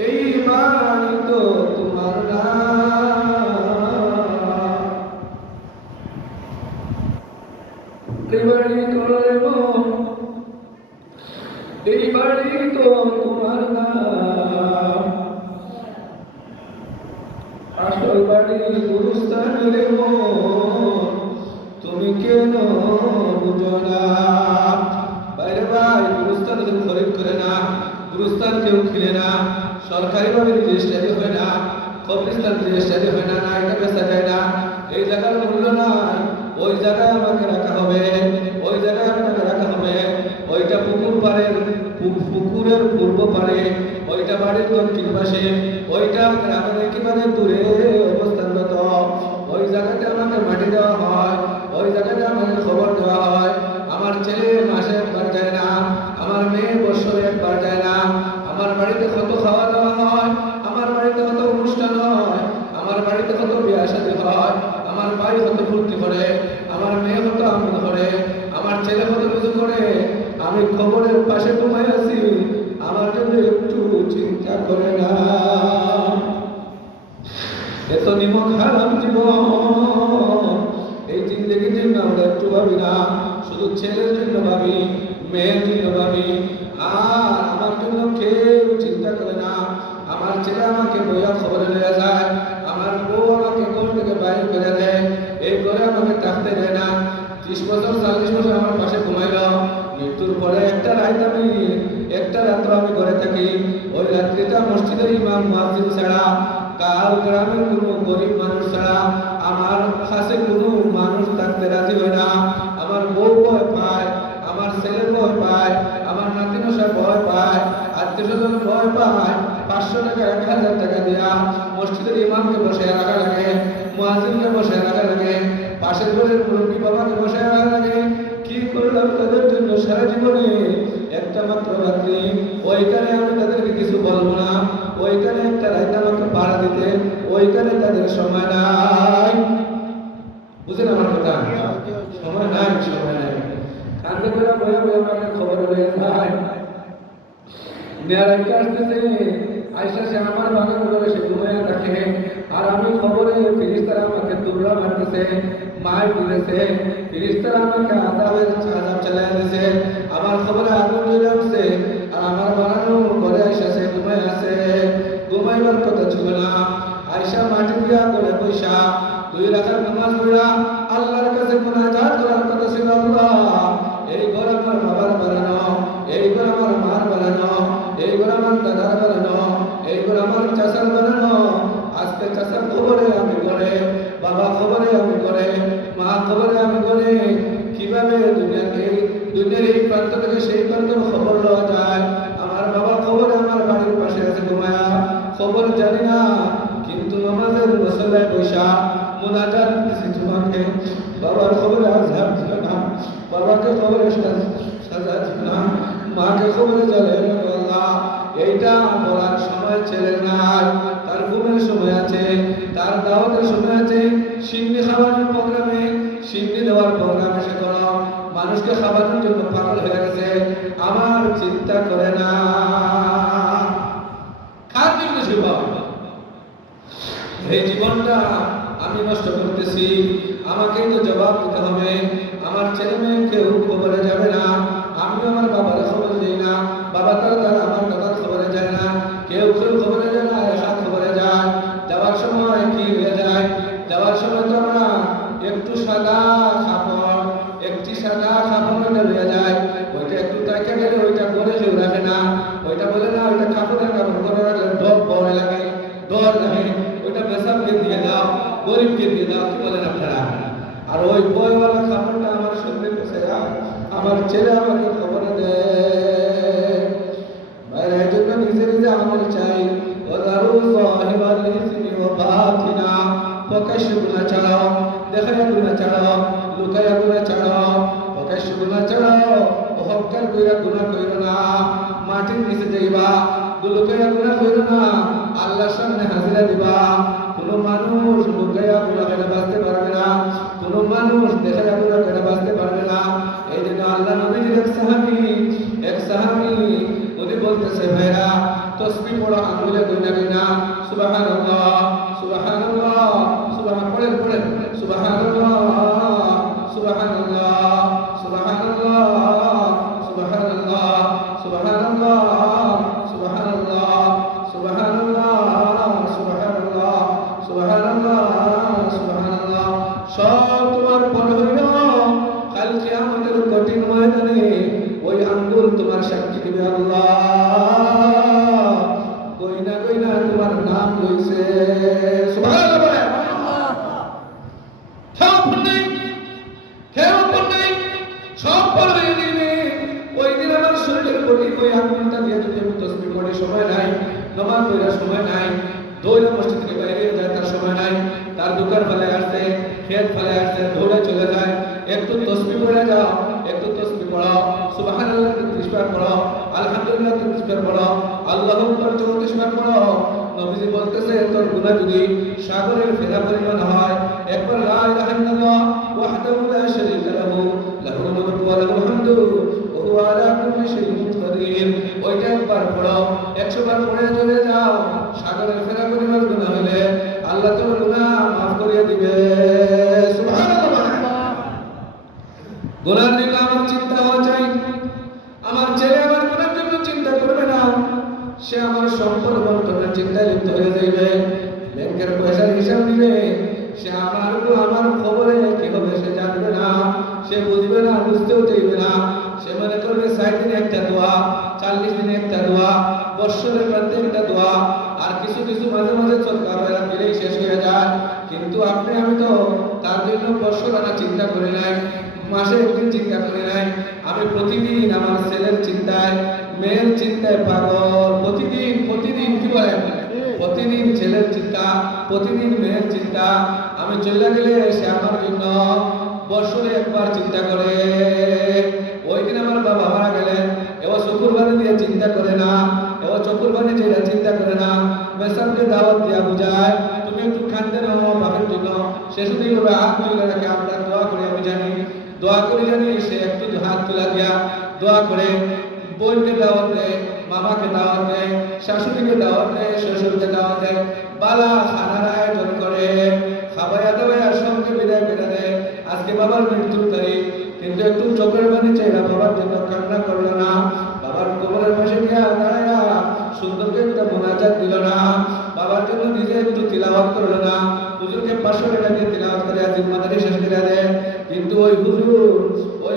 এই বাড়ি তো তোমার না। বাড়ি কলম, এই বাড়ি তো তোমার না। আসল বাড়ি গুরুস্থান রে তুমি কেন বুঝো না? বাইরে ভাই গুরুস্থান কেউ খরিদ করে না, গুরুস্থান কেউ কিনে না, সরকারিভাবে রেজিস্ট্রি হয় না, কবরস্থান রেজিস্ট্রি হয় না, না এটা বেচা যায় না। এই জায়গার মূল্য নাই, ওই জায়গায় আমাকে রাখা হবে, ওই জায়গায় আপনাকে রাখা হবে। ওইটা পুকুর পাড়ের, পুকুরের পূর্ব পাড়ে, ওইটা বাড়ির দক্ষিণ পাশে, ওইটা গ্রামের একেবারে দূরে অবস্থানগত। ওই জায়গাতে আমাকে মাটি দেওয়া হয়, ওই জায়গাতে আমাকে খবর দেওয়া হয়। আমার ছেলে মাসে একবার যায় না, আমার ছেলে কত কিছু করে, আমি খবরের পাশে ঘুমাই আছি, আমার জন্য একটু চিন্তা করে না। এত নিমক হারাম জীবন, এই জিন্দগির জন্য আমরা একটু ভাবি না, শুধু ছেলের জন্য ভাবি, মেয়ের জন্য ভাবি, আর আমার জন্য কেউ চিন্তা করে না। আমার ছেলে আমাকে বইয়া খবরে নিয়ে যায়, আমার বউ আমাকে ঘর থেকে বাইরে করে দেয়, এই ঘরে আমাকে থাকতে দেয় না। 30 বছর 40 বছর আমার পাশে ঘুমাইল, মৃত্যুর পরে একটা রাত্র আমি ঘরে থাকি। ওই রাত্রিটা মসজিদের ইমাম মুয়াজ্জিন ছাড়া, কাল গ্রামের কোনো গরিব মানুষ ছাড়া আমার কাছে কোনো মানুষ থাকতে রাজি হয় না। আমার বউ ভয় পায়, আমার ছেলে ভয় পায়, আমার নাতি মশাই ভয় পায়, আত্মীয় স্বজন ভয় পায়। 500 টাকা 1000 টাকা দিয়া মসজিদের ইমামকে বসে রাখা লাগে, মুয়াজ্জিনকে বসে রাখা লাগে, পাশের ঘরের মুরব্বী বাবাকে বসে রাখা লাগে। কি করলাম তাদের জন্য সারা জীবনে? একটা মাত্র রাত্রি, ওইখানে আমি তাদেরকে কিছু বলবো না, ওইখানে একটা রাত আমাকে পাড়া দিতে, ওইখানে তাদের সময় নাই। বুঝলেন আমার কথা? সময় নাই, সময় নাই। কান্দে করে বয়ে বয়ে আমাকে খবর হয়ে যায়, নেয়ার আসতেছে, আইসা সে আমার বাগান করে সে ঘুমায় রাখে, আর আমি খবরে ফিরিস্তারা আমাকে দুর্রা মারতেছে, মার দিতেছে, ফিরিস্তারা আমাকে আজাব চালাই দিছে, আমার খবরে আগুন জ্বলে উঠছে, আর আমার বাগানো ঘরে আইসা সে ঘুমায় আছে। ঘুমাইবার কথা ছিল না, আইসা মাটি দিয়া করে পয়সা 2 রাকাত নামাজ পড়া আল্লাহর কাছে মুনাজাত করার কথা ছিল। আল্লাহ, এই ঘর আমার বাবার বানানো, এই ঘর আমার মার বানানো, এই ঘর আমার দাদার বানানো, এই ঘর আমার চাচার বানানো। আজকে চাচার খবরে আমি করে, বাবা খবরে আমি করে, মা খবরে আমি করে। কিভাবে দুনিয়ার এই প্রান্ত থেকে সেই প্রান্তের খবর লওয়া যায়? আমার বাবা খবরে আমার বাড়ির পাশে আছে ঘুমায়া, খবর জানি না, কিন্তু আমাদের মুসল্লায় পয়সা মুনাজাত দিছি তোমাকে। বাবার খবরে আজাব ছিল না, বাবাকে খবরে সাজা ছিল না, মাকে খবরে জ্বালে না। আল্লাহ, এইটা বলার সময় ছেলের নাই, তার ঘুমের সময় আছে, তার দাওয়াতের সময় আছে, সিন্নি খাওয়ানোর প্রোগ্রামে, সিন্নি দেওয়ার প্রোগ্রামে সে করো, মানুষকে খাওয়ানোর জন্য পাগল হয়ে গেছে। আমার চিন্তা করে না, কার জন্য জীবন? এই জীবনটা আমি নষ্ট করতেছি, আমাকেই তো জবাব দিতে হবে। আমার ছেলে মেয়ে কেউ খবরে যাবে না, আমি আমার বাবার খবরে যাই না, বাবা তার আমার দাদার খবরে যায় না, কেউ খবরে যায় না, একা খবরে যায়। যাওয়ার সময় কি হয়ে যায়? যাওয়ার সময় তো আমরা একটু সাদা কাপড়, একটি সাদা কাপড় হয়ে যায়, ওইটা একটু তাকে গেলে ওইটা করে কেউ রাখে না, ওইটা বলে না ওইটা কাপড়ের কাপড় করে রাখলে ভয় লাগে, ডর লাগে, ওইটা বেসাবকে দিয়ে দাও, গরিবকে দিয়ে দাও, কি বলেন আপনারা? আর ওই বইওয়ালা কাপড়টা আমার শরীরে বসে যায়, আমার ছেলে আমাকে খবরে দেয়। বাইরে এই জন্য নিজে নিজে আমল চাই। প্রকাশ্য গুণা ছাড়াও, দেখায়া গুণা ছাড়াও, লুকায়া গুণা ছাড়াও, প্রকাশ্য গুণা ছাড়াও, অহংকার কইরা গুণা কইরো না, মাটির নিচে যাইবা, লুকায়া গুণা কইরো না, আল্লাহর সামনে হাজিরা দিবা। কোনো মানুষ লুকায়া গুণা করে বাঁচতে পারবে না, কোনো মানুষ দেখায়া গুণা করে বাঁচতে পারবে না। এই জন্য আল্লাহ নবীর এক সাহাবী উনি বলতেছে, ভাইরা তসবিহ পড়া আঙ্গুলে গুণা গুণা, সুবহানাল্লাহ সুবহানাল্লাহ সুবহান পড়েন সুবহানাল্লাহ সুবহানাল্লাহ সুবহানাল্লাহ সুবহানাল্লাহ সুবহানাল্লাহ সুবহানাল্লাহ সুবহানাল্লাহ সুবহানাল্লাহ সুবহানাল্লাহ সুবহানাল্লাহ। সব তোমার পড় হইল, কাল কিয়ামতের কঠিন ময়দানে ওই আঙ্গুল তোমার সাক্ষী দিবে। আল্লাহ কইনা কইনা তোমার নাম লইছে, সুবহানাল্লাহ বলে। সব নেই, কেউ নেই, সব পড়ে দিবে। ওই দিন আমার শরীরের প্রতি ওই আঙ্গুলটা দিয়ে যদি আমি তসবিহ পড়ে সময় নাই, নামাজ পড়ার সময় নাই, দৌড়ে মসজিদ থেকে বাইরে যায় তার সময় নাই, তার দোকান ফেলে আসছে, খেত ফেলে আসছে, দৌড়ে চলে যায়। একটু তসবিহ পড়ে যাও, একটু তসবিহ পড়ো, সুবহানাল্লাহ 33 বার পড়ো, আলহামদুলিল্লাহ 33 বার পড়ো, আল্লাহু আকবার 34 বার পড়ো। নবীজি বলতেছে তোর গুনাহ যদি সাগরের ফেনা পরিমাণ হয়, একবার লা ইলাহা ইল্লাল্লাহ ওয়াহদাহু লা শারীকা লাহু লাহুল মুলকু ওয়া লাহুল শাইইন কাদির। ওইটা একবার পড়ো, 100 বার পড়ে চলে যাও। সাগরের ফেরা পরিমাণ গুনাহ হলে আল্লাহ তোমার গুনাহ মাফ করিয়ে দিবে। সুবহানাল্লাহ। গুনার জন্য আমার চিন্তা হওয়া চাই। আমার ছেলে আমার গুনার জন্য চিন্তা করবে না, সে আমার সম্পদ বন্টনের চিন্তায় লিপ্ত হয়ে যাইবে। ব্যাংকের পয়সার হিসাব নিবে, সে আমার খবরে কি হবে সে জানবে না, সে বুঝবে না, বুঝতেও চাইবে না। সে মনে করবে 60 দিনে একটা দোয়া, 40 দিনে একটা দোয়া, বৎসরের প্রান্তে একটা দোয়া, আর কিছু কিছু মাঝে মাঝে সরকার দিলেই শেষ হয়ে যায়। কিন্তু আপনি আমি তো তার জন্য বৎসর আনা চিন্তা করি নাই, মাসে একদিন চিন্তা করি নাই। আমি প্রতিদিন আমার ছেলের চিন্তায়, মেয়ের চিন্তায় পাগল। প্রতিদিন কি বলেন, প্রতিদিন ছেলের চিন্তা, প্রতিদিন মেয়ের চিন্তা। আমি চলে গেলে সে আমার জন্য বছরে একবার চিন্তা করে। ওই দিন আমার বাবা মারা গেলেন, এবার চকুর পানি দিয়ে চিন্তা করে না, এবার চকুর পানি যেটা চিন্তা করে না। বেসামকে দাওয়াত দিয়া বুঝায়, তুমি একটু খানতে নাও বাপের জন্য। সে শুধু হাত তুলে রাখে, আমরা দোয়া করে আমি জানি, দোয়া করে জানি। সে একটু হাত তুলা দিয়া দোয়া করে, বোনকে দাওয়াত দেয়, মামাকে দাওয়াত দেয়, শাশুড়িকে দাওয়াত দেয়, শ্বশুরকে দাওয়াত দেয়, বালা খানার আয়োজন করে, খাবাইয়া দাবাইয়ার সঙ্গে বিদায় করে দেয়। আজকে বাবার মৃত্যুর তারিখ, কিন্তু একটু চোখের পানি চাইরা বাবার জন্য কান্না করলো না। বাবার কবরের পাশে গিয়া দাঁড়ায়া সুন্দর করে একটা মোনাজাত দিল না। বাবার জন্য নিজে একটু তিলাওয়াত করলো না। হুজুরকে 500 টাকা দিয়ে তিলাওয়াত করে জিম্মাদারি শেষ করে দেয়। কিন্তু ওই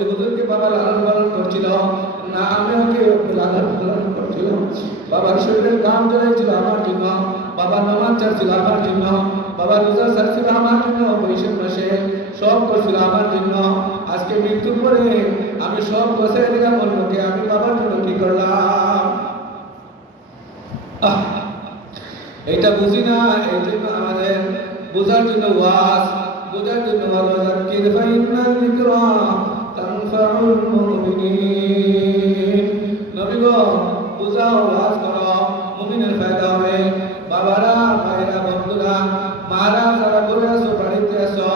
হুজুরকে বাবা লালন পালন করছিল না, আমি ওকে লালন পালন করছিলাম। বাবার শরীরের কাম চালাইছিল আমার জন্য, বাবা নামাজ ছাড়ছিল আমার জন্য, বাবা রোজা ছাড়ছিল আমার জন্য, বৈশাখ মাসে সব করছিল আমার জন্য। আজকে মৃত্যুর পরে আমি সব বসে দিলাম অন্যকে, আমি বাবার জন্য কি করলাম? এটা বুঝি না। এই জন্য আমাদের বোঝার জন্য ওয়াজ, বোঝার জন্য ওয়াজাক্কির ফাইন্না যিকরা তানফাউল মুমিনিন। নবী গো বুঝাও, ওয়াজ করো, মুমিনের ফায়দা হবে। বাবারা, ভাইরা, বন্ধুরা, মারা যারা করে আসো, বাড়িতে আসো,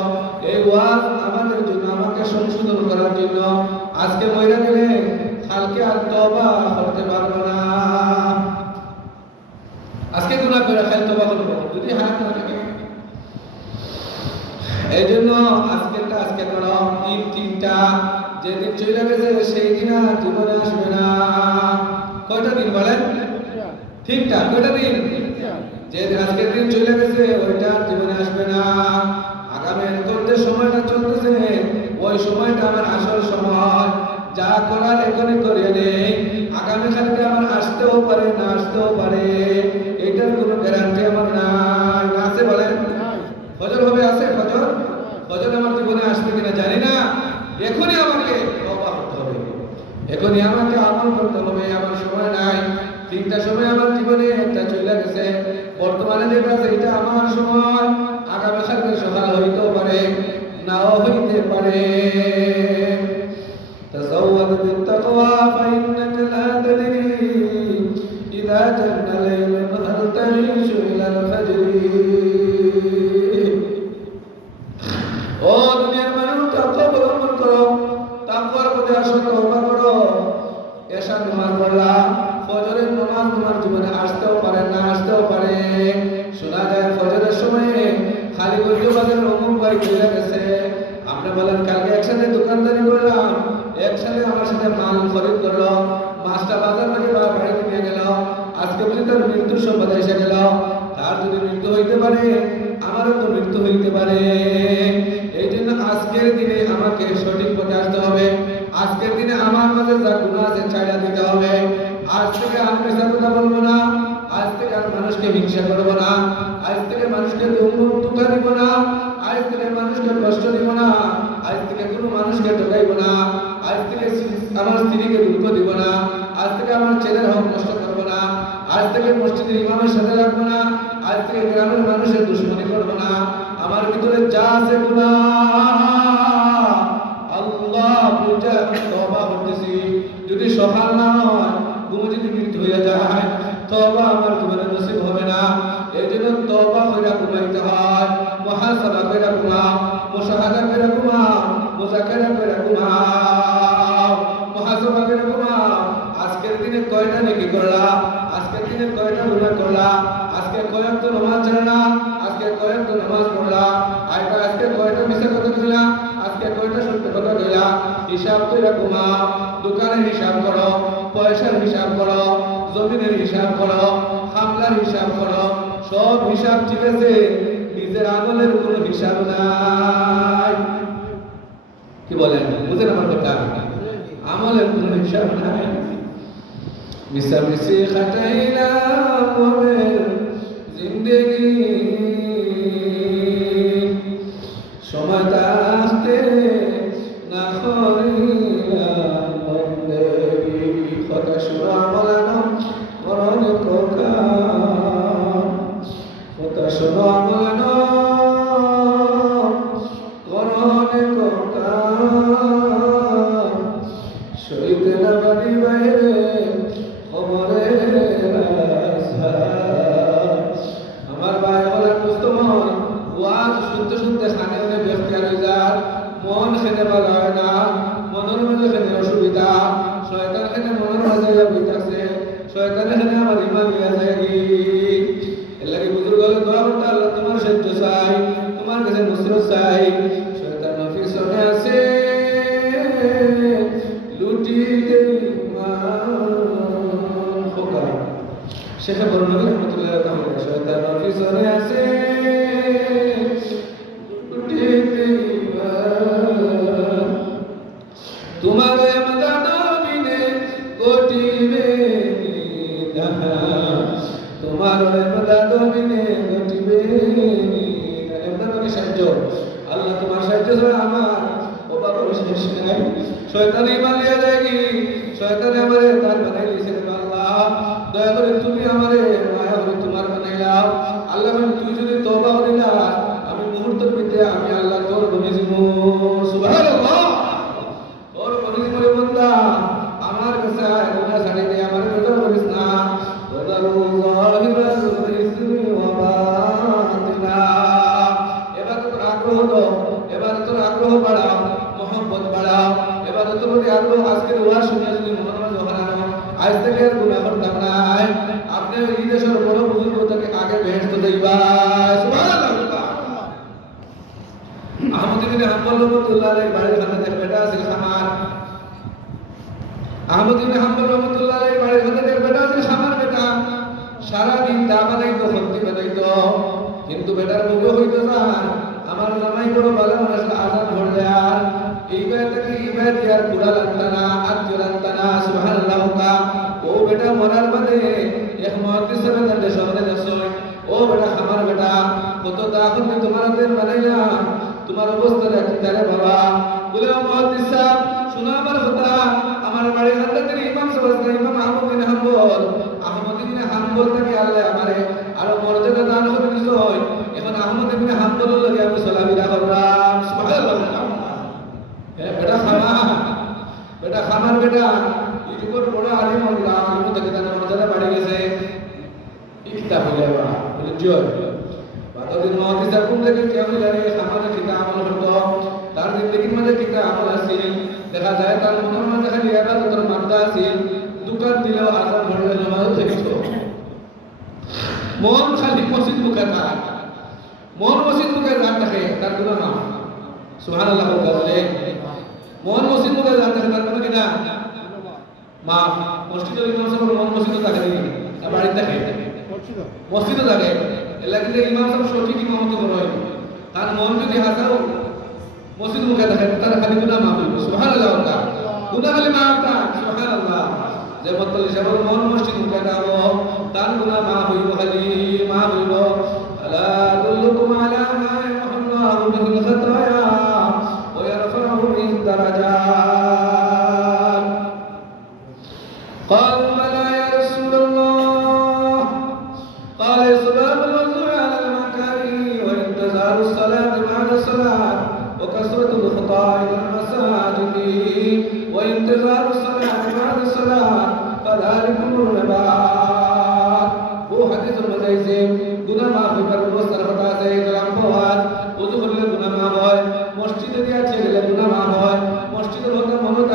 এই ওয়াজ আমাদের জন্য, আমাকে সংশোধন করার জন্য। আজকে মইরা গেলে কালকে আর তওবা করতে পারবো না। আজকে গুনাহ করে খালি তওবা করব যদি হাত না থাকে। এই জন্য আজকে করো। দিন 3টা, যেদিন চলে গেছে সেই দিন আর জীবনে আসবে না। কয়টা দিন বলেন? 3টা। কয়টা দিন? যেদিন আজকের দিন চলে গেছে ওইটা জীবনে আসবে না। আগামী করতে সময়টা চলতেছে, ওই সময়টা আমার আসল সময়। যা করার এখনই করিয়ে নেই, আগামীকালকে আমার আসতেও পারে, না আসতেও পারে, এটার কোনো গ্যারান্টি আমার নাই। না আছে বলেন? ফজর হবে, আছে ফজর? ফজর আমার জীবনে আসবে কিনা জানি না। এখনই আমাকে তওবা করতে হবে, এখনই আমাকে আমল করতে হবে। আমার সময় নাই। 3টা সময় আমার জীবনে, একটা চলে গেছে। বর্তমানে যেটা আছে এটা আমার সময়। আগামীকালকে সকাল হইতেও পারে, নাও হইতে পারে। তাযাওয়াদ বিত্তাকওয়া ফাইন্নাকা লা তাদরি ইযা জান্না লাইলুন হাল তাঈশু ইলাল ফাজরি। ও দুনিয়ার মানুষ, তাকওয়া অবলম্বন করো, তাকওয়ার প্রতি আসো, তওবা করো। এশার নামাজ পড়লা, ফজরের নামাজ তোমার জীবনে আসতেও পারে, না আসতেও পারে। শোনা যায় ফজরের সময়ে খালি গরিবাদের অমুক ভাই চলে গেছে। আপনি বলেন কালকে একসাথে দোকানদারি করলাম, একসাথে আমার সাথে মাল খরিদ করলো, মাছটা বাজার থেকে বাড়িতে নিয়ে গেল, আজকে বুঝি তার মৃত্যুর সংবাদ এসে গেল। তার যদি মৃত্যু হইতে পারে, আমারও তো মৃত্যু হইতে পারে। এই জন্য আজকের দিনে আমাকে সঠিক পথে আসতে হবে। আজকের দিনে আমার মাঝে যা গুনাহ আছে ছাড়া দিতে হবে। আজ থেকে আর মিথ্যা কথা বলবো না, আজ থেকে আর মানুষকে হিংসা করবো না, আজ থেকে মানুষকে ধোঁকা দিব না, আজ থেকে মানুষকে কষ্ট দিব না, আজ থেকে কোনো মানুষকে ঠকাইব না, আজ থেকে আমার স্ত্রীকে দুঃখ দিব না, আজ থেকে আমার ছেলের হক নষ্ট করবো না, আজ থেকে মসজিদের ইমামের সাথে রাখবো না, আজ থেকে গ্রামের মানুষের দুশ্মনী করবো না। আমার ভিতরে যা আছে গুনাহ আল্লাহ বুঝে আমি তওবা করতেছি। যদি সকাল না হয়, ঘুম যদি মৃত্যু হয়ে যায়, তওবা আমার জীবনে নসিব হবে না। এই জন্য তওবা কইরা ঘুমাইতে হয়, মুহাসাবা কইরা ঘুমাও, মুশাহাদা কইরা ঘুমাও, মুযাকারা কইরা ঘুমাও, মুহাসাবা কইরা ঘুমাও, করলা, আজকে দিনে কয়টা গুনাহ করলা, আজকে কয়েকটা নামাজ ছাড়লা, আজকে কয়েকটা নামাজ পড়লা, আজকে কয়টা মিথ্যা কথা কইলা, আজকে কয়টা সত্য কথা কইলা। হিসাব কইরা ঘুমাও, দোকানের হিসাব করো, পয়সার হিসাব করো, জমিনের হিসাব করো, খামলার হিসাব করো, সব হিসাব ঠিক আছে, নিজের আমলের কোনো হিসাব নাই। কি বলেন, বুঝেন আমার কথা? আমলের কোনো হিসাব নাই। মিশামিশি খাটাইলাম মনের জিন্দেগি, সময় থাকতে না করিলাম বন্দেগি। কথা শুনো আমলানো করণ কোকাম, কথা শুনো আমলানো করণ কোকাম। সইতে না পারি বাইরে আমার ভাই বলেন মুস্তমন, ওয়াজ শুনতে শুনতে সামনে অনেক ব্যক্তি আর যার মন খেতে ভালো হয় না, মনের মধ্যে খেতে অসুবিধা, শয়তান খেতে মনের মাঝে বইতাছে, শয়তান এখানে আমার ইমান হইয়া যায় কি। এর লাগে বুজুর্গ হলে দোয়া করতে, আল্লাহ তোমার সাহায্য চাই, তোমার কাছে নুসরত চাই। শয়তান পিছনে আছে লুটিতে শেখা বড় নবী রহমতুল্লাহ তাআলা, শয়তান পিছনে আছে তোমার মদদবিনে গোটিবে নিদাহা, তোমার মদদবিনে গোটিবে নিদাহা। সাহায্য আল্লাহ, তোমার সাহায্য ছাড়া আমার বাবা কোনো শেষ নাই। শয়তান ইমান লিয়া যায় কি, শয়তান আমারে তার বানাই লিছে। আল্লাহ দয়া করে তুমি আমারে মায়া করে তোমার বানাইলাও। আল্লাহ তুই যদি তওবা করিলা, আমি মুহূর্তের ভিতরে আমি আল্লাহ তোর বনে যাব। সুবহানাল্লাহ, তোর বনে যাব বান্দা, আমার কাছে গুনাহ ছাড়ি দে, আমার বেদর করিস না। ওয়াদারু যাহিরাল ইসমি ওয়া বাতিনা। এবার তোর আগ্রহ দাও, এবার তোর আগ্রহ বাড়াও, মোহাম্মত বাড়াও, এবার তোর মধ্যে আগ্রহ। আজকের ওয়াজ শুনে যদি মনে মনে হারানো, আজ থেকে আর গুনাহ করতাম না। আপনি এই দেশের বড় বুজুর্গ থেকে আগে বেহেশত যাইবা। সুবহানাল্লাহ। আহমদ ইবনে হাম্বল রাহমাতুল্লাহ আলাইহির বাড়ির সামনে এক বেটা আছে খামার। আহমদ ইবনে হাম্বল রাহমাতুল্লাহ আলাইহির বাড়ির সামনে এক বেটা আছে খামার। বেটা সারা দিন দা বানাইতো, সবজি বানাইতো, কিন্তু বেটার মুখে হইতো না আমার জামাই বড় ভালো মানুষ, আজান ধরলে আর এইবার থেকে এইবার আর পুরা লাগতা না, আর জোরান্তা না। সুবহানাল্লাহ। ও বেটা মরার বাদে এক মুহাদ্দিসের কাছে শহরে যাচ্ছে, ও বেটা আমার বেটা কত দাখন তোমার হাতে বানাইলাম, তোমার অবস্থা দেখি তারে বাবা। বলে ও মুহাদ্দিস সাহেব শুনো আমার কথা, আমার বাড়ির সামনে থেকে ইমাম সাহেব, ইমাম আহমদ বিন হাম্বল, আহমদ বিন হাম্বল থেকে আল্লাহ আমারে আরো মর্যাদা দান করে দিছে। এখন আহমদ বিন হাম্বলের লগে আমি চলাফেরা করলাম। সুবহানাল্লাহ। বেটা খামার, বেটা খামার, বেটা ইউটিউবের বড় আলিম আল্লাহ আলিম থেকে তার মর্যাদা বাড়ি গেছে। ইফতা হইলে বা বলে জয় বাদদিন মুহাদ্দিস কোন থেকে কেমন জানে খামারে কিতা আমল করতো, তার জিন্দেগির মধ্যে কিতা আমল আছে। দেখা যায় তার মনের মাঝে খালি ইবাদতের মাত্রা আছে, দোকান দিলেও আজান ধরলে নামাজ পড়তো, মন খালি মসজিদ মুখে থাকে, মন মসজিদ মুখে যান থাকে, তার গুনাহ না। সুবহানাল্লাহ বলে মন মসজিদ মুখে যান থাকে, তার গুনাহ কিনা মাফ। মসজিদের ইমাম সাহেব মন মসজিদে থাকে না, বাড়িতে থাকে, মসজিদে থাকে। এলা কিন্তু ইমাম সাহেব সঠিক ইমামতি করে, তার মন যদি হাজারও মসজিদ মুখে থাকে, তার খালি গুনাহ মাফ হইব। সুবহানাল্লাহ, গুনাহ খালি মাফ না। সুবহানাল্লাহ। যে মতল হিসাবে মন মসজিদ মুখে যাবো, তার গুনাহ মাফ হইব, খালি মাফ হইব। আলা আদুল্লুকুম আলা মা ইয়াহল্লাহু বিল খাতায়া ওয়া ইয়ারফাহু বিদ দারাজাত। قالوا بلى يا رسول الله قال إصباح الوضوء على المكاره وانتظار الصلاة بعد الصلاة وكثرة الخطى إلى المساجد وانتظار الصلاة بعد الصلاة فذلكم النبات। वो हदीस और मज़े से गुनाह माफ कर वो सरफता से कलाम पवार वो तो करले गुनाह माफ হয়, মসজিদে দিয়া ছেলে গুনাহ মাফ হয়, মসজিদের হতে মনত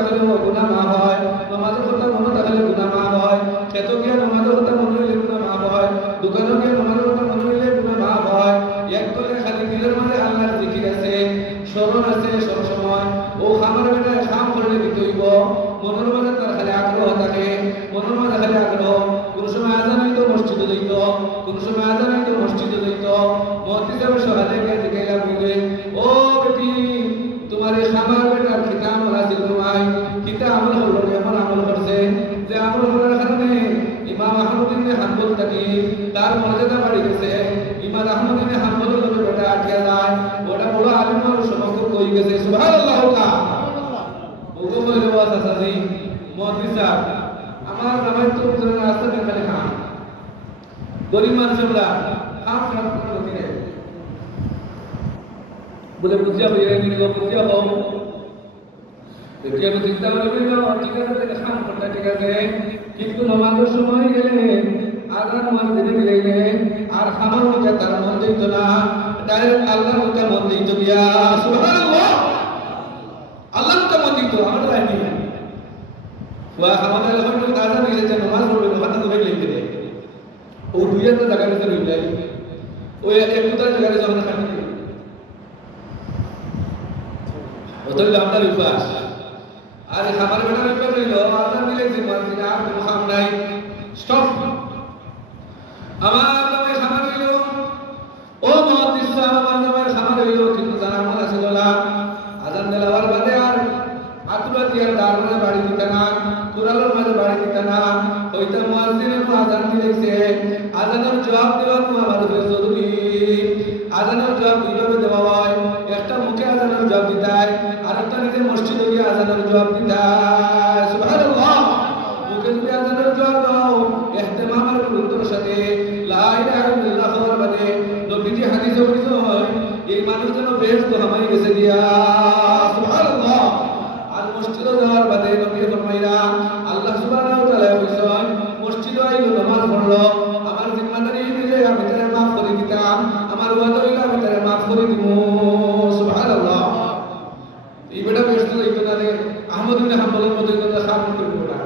ও খামার বেটা খাম করে দিতে হইব মনের মাঝে তার খালি আগ্রহ থাকে মনের মাঝে খালি আগ্রহ কোন সময় আজান হইতো মসজিদে যাইত কোন সময় আজান হইতো মসজিদে যাইত মহাতি সাহেব সকালে গিয়ে জিজ্ঞাসা করলে ও বেটি তোমার এই খামার বেটার খিতা আমল আছে তোমায় খিতা আমল হলো এমন আমল করছে যে আমল করার কারণে ইমাম আহমদ ইবনে হাম্বল থাকি তার মর্যাদা বাড়ি গেছে ইমাম আহমদ ইবনে হাম্বল লোকের বেটা আটকে যায় ওটা বড় আলিমের সমকক্ষ হয়ে গেছে সুবহানাল্লাহ ওগো বলে বাস আসাজি মুহাদ্দিস সাহেব আমার নামাজ তো উত্তর রাস্তা দিয়ে খালি খান গরিব মানুষরা খাম খাম করতে নেই বলে বুঝিয়া হইয়া গেল বুঝিয়া হও আমি চিন্তা করে ঠিক আছে খাম করতে ঠিক আছে কিন্তু নামাজের সময় গেলে আজান নামাজ দিতে গেলে আর খামার মধ্যে তার মন দিত না ডাইরেক্ট আল্লাহর মুখে মন দিত দিয়া সুবহানাল্লাহ আল্লাহর মুখে মন দিত আমার রাইনি ওয়া আমাদের যখন আজান দিয়েছে নামাজ পড়বে ওখানে তো লিখতে দেয় ও দুইটা জায়গা নিতে রইলাই ওই একটু তার জায়গায় যখন খাটি ওদের আমরা বিপাস আর খাবার বেটা বিপাস হইল আজান দিলে যে মানসিক আর কোনো কাম নাই স্টপ আমার নামে খাবার হইল ও মুহাদ্দিস সাহেব আমার নামে খাবার হইল কিন্তু তার আমল আছে না আজান দেওয়ার বাদে আর আতুরাতি আর দারুনে বাড়ি দিতে না কুরালের মাঝে বাড়ি দিতে না হইতা মুয়াজ্জিনের আজান দিয়েছে আজানের জবাব দেওয়া আমার উপর জরুরি আজানের জবাব কিভাবে দেওয়া হয় একটা মুখে আজানের জবাব দিতে হয় আর একটা নিজের মসজিদে গিয়ে আজানের জবাব দিতে হয় সুবহানাল্লাহ মুখে যদি আজানের জবাব দাও ইহতিমাম আর গুরুত্বের সাথে লা ইলাহা ইল্লাল্লাহ হওয়ার বাদে নবীজি হাদিসে বলেছেন এই মানুষ যেন বেহেশত হামাই গেছে দিয়া সুবহানাল্লাহ আর মসজিদে যাওয়ার বাদে নবী ফরমাইরা আল্লাহ সুবহানাহু ওয়া তাআলা বলেছেন মসজিদে আইলো নামাজ পড়লো আমার জিম্মাদারি দিলে আমি তারে maaf করে দিতাম আমার ওয়াদা হইলো আমি তারে maaf করে দিব সুবহানাল্লাহ এই বেটা বেহেশত যাইতো না রে আহমদ ইবনে হাম্বলের মধ্যে তো খাম করব না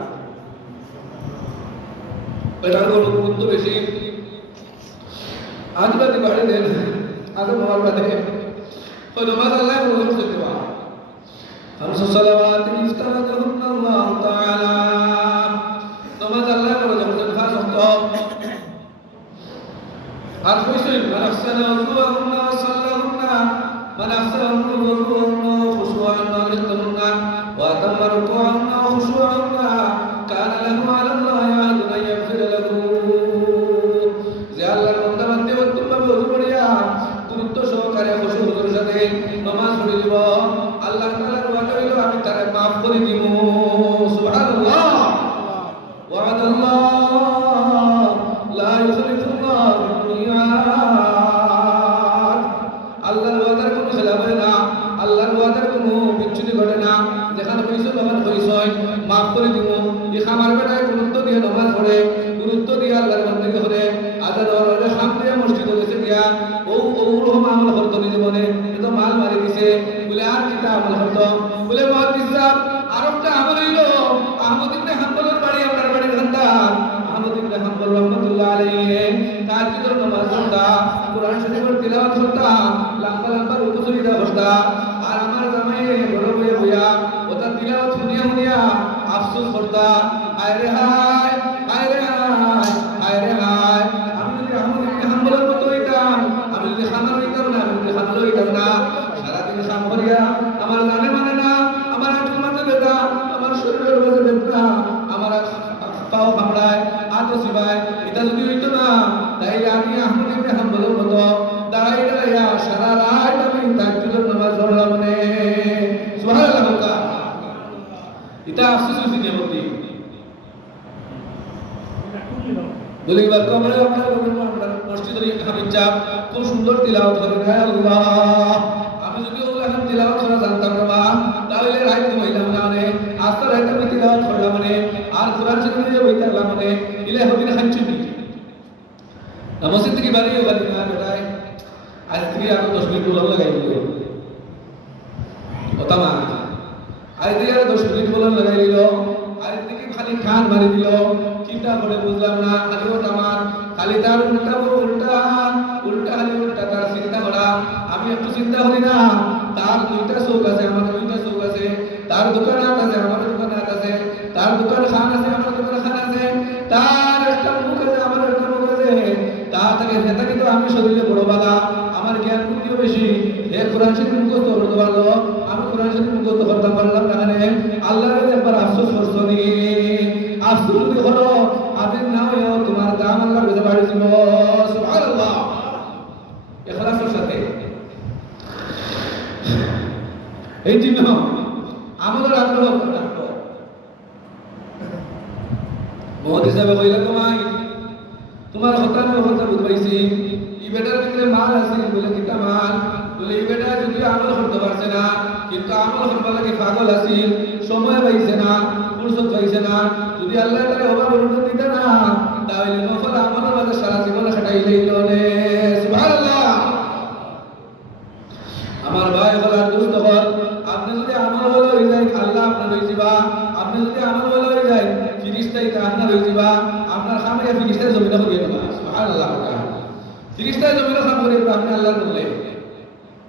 এটার গুরুত্ব বেশি আজ বাদে বাড়ি দেন আগে মোবাইল বাদে ওই নামাজ আল্লাহ রসুল করতে خمس صلوات افترضهن الله تعالى نماز الله ورسوله خاص وقت আর কইছেন মান আহসানা ওযুহunna ওয়া সাল্লাহুন্না মান আহসানা ওযুহunna খুশুআন লিল্লাহুন্না ওয়া তাম্মা রুকুআন্না ওয়া খুশুআন্না কানা লাহু আলা আল্লাহি আহদুন আন ইয়াগফিরা লাহু যে আল্লাহর বান্দা বান্দে উত্তমভাবে ওযু করিয়া গুরুত্ব সহকারে খুশু হুজুর সাথে নামাজ পড়ে দিব আল্লাহ তাআলার ওয়াদা হইল আমি তারে maaf করে দিব সুবহানাল্লাহ ওয়াদাল্লাহ লা ইউখলিফুল্লাহ আল্লাহর ওয়াদার কোনো খেলাফ হয় না আল্লাহর ওয়াদার কোনো বিচ্যুতি ঘটে না যেখানে কইছো তখন কইছই maaf করে দিব এই খামার বেটায় গুরুত্ব দিয়ে নামাজ পড়ে গুরুত্ব দিয়ে আল্লাহর বন্দেগি করে আজান ওরে খাম দিয়ে মসজিদে গেছে দিয়া ও রকম আমল করতো জীবনে এত মাল মারি দিছে বলে আর কিটা আমল করতো বলে মুহাদ্দিস সাহেব আরেকটা আমল হইলো আহমদ ইবনে হাম্বলের বাড়ি আপনার বাড়ির খানদান আহমদ ইবনে হাম্বল রাহমাতুল্লাহ আলাইহি তাহাজ্জুদের নামাজ পড়তা কোরআন শরীফের তিলাওয়াত করতা লম্বা লম্বা রুকু সুজদা করতা আর আমার জামাই বড় বড় হইয়া ওটা তিলাওয়াত শুনিয়া আফসোস করতা আয় রে হায় আয় রে হায় আয় রে হায় আমি যদি আহমদ ইবনে হাম্বলের মতো হইতাম আমি যদি খামার হইতাম না আমি যদি খামার হইতাম না সারাদিন কাম করিয়া আমার জানে মানে না আমার আঁটুর মাঝে ব্যথা আমার শরীরের মাঝে ব্যথা আমার পাও কামড়ায় হাতও চিবায় এটা যদি হইতো না তাইলে আমি আহমদ ইবনে হাম্বলের মতো দাঁড়াই দাঁড়াইয়া সারা রাত আমি তাহাজ্জুদের নামাজ পড়লাম মানে সুবহানাল্লাহ এটা আফসোস হইছে নিয়মতি বলি বার কবরে আপনার মসজিদের হামিদ চাপ খুব সুন্দর তিলাওয়াত করেন হ্যাঁ আল্লাহ আমি যদি ওগুলো এখন তিলাওয়াত করা জানতাম না বা তাহলে রাত হইলাম না মানে আস্তে রাত আমি তিলাওয়াত করলাম মানে আর কোরআন শরীফ দিয়ে বইতে লাগলাম মানে ইলে হবে না খাচ্ছি মসজিদ থেকে বাড়ি বাড়ি না বেটায় আজ থেকে আরো 10 মিনিট বললাম লাগাই দিল কথা মা আজ থেকে আরো 10 মিনিট বললাম লাগাই দিল আজ থেকে খালি খান মারি দিল চিন্তা করে বুঝলাম না খালি ও আমার খালি তার উল্টা উল্টা উল্টা খালি উল্টা তার চিন্তা করা আমি একটু চিন্তা করি না তার দুইটা চোখ আছে আমার দুইটা চোখ আছে তার দোকানে আছে আমার দোকানে আছে, তার দোকানে খান আছে আমার দোকানে খান আছে, তার একটা মুখ আছে আমার একটা মুখ আছে, তা থেকে নেতা কিন্তু আমি শরীরে বড় বালা, আমার জ্ঞান বুদ্ধিও বেশি, হে কোরআন শরীফ মুখস্থ করতে পারলো, আমি কোরআন শরীফ মুখস্থ করতে পারলাম না। আল্লাহর একবার আফসোস করছো নি? আফসোস যদি হলো আমি না হয়েও তোমার দাম আল্লাহর কাছে বাড়ি দিব। সুবহানাল্লাহ। ইখলাসের সাথে এই জন্য আমাদের আগ্রহ থাকতো। বহুত হিসাবে কইলে তোমার হতান হতা বুঝবাইছি ই বেটার ভিতরে মাল আছে বলে কিতা মাল বলে এই বেটা যদি আমল করতে পারছে না, কিন্তু আমল করবার লাগে পাগল আছিল, সময় পাইছে না, ফুরসত পাইছে না, যদি আল্লাহ তাআলা অভাব অনুদান দিতে না তাহলে নফল আমলের মাঝে সারা জীবন কাটাইলেই নে। সুবহানাল্লাহ। আমার ভাই হলার দুস্থ হল, আপনি যদি আমল ভালো হয়ে যায় আল্লাহ আপনার হয়ে যাবা, আপনি যদি আমল ভালো হয়ে যায় ফিরিস্তাই আপনার হয়ে যাবা, আপনার খামে ফিরিস্তায় জমিনে হয়ে যাবা। সুবহানাল্লাহ। ফিরিস্তায় জমিনে খাম করে আপনি আল্লাহর বললে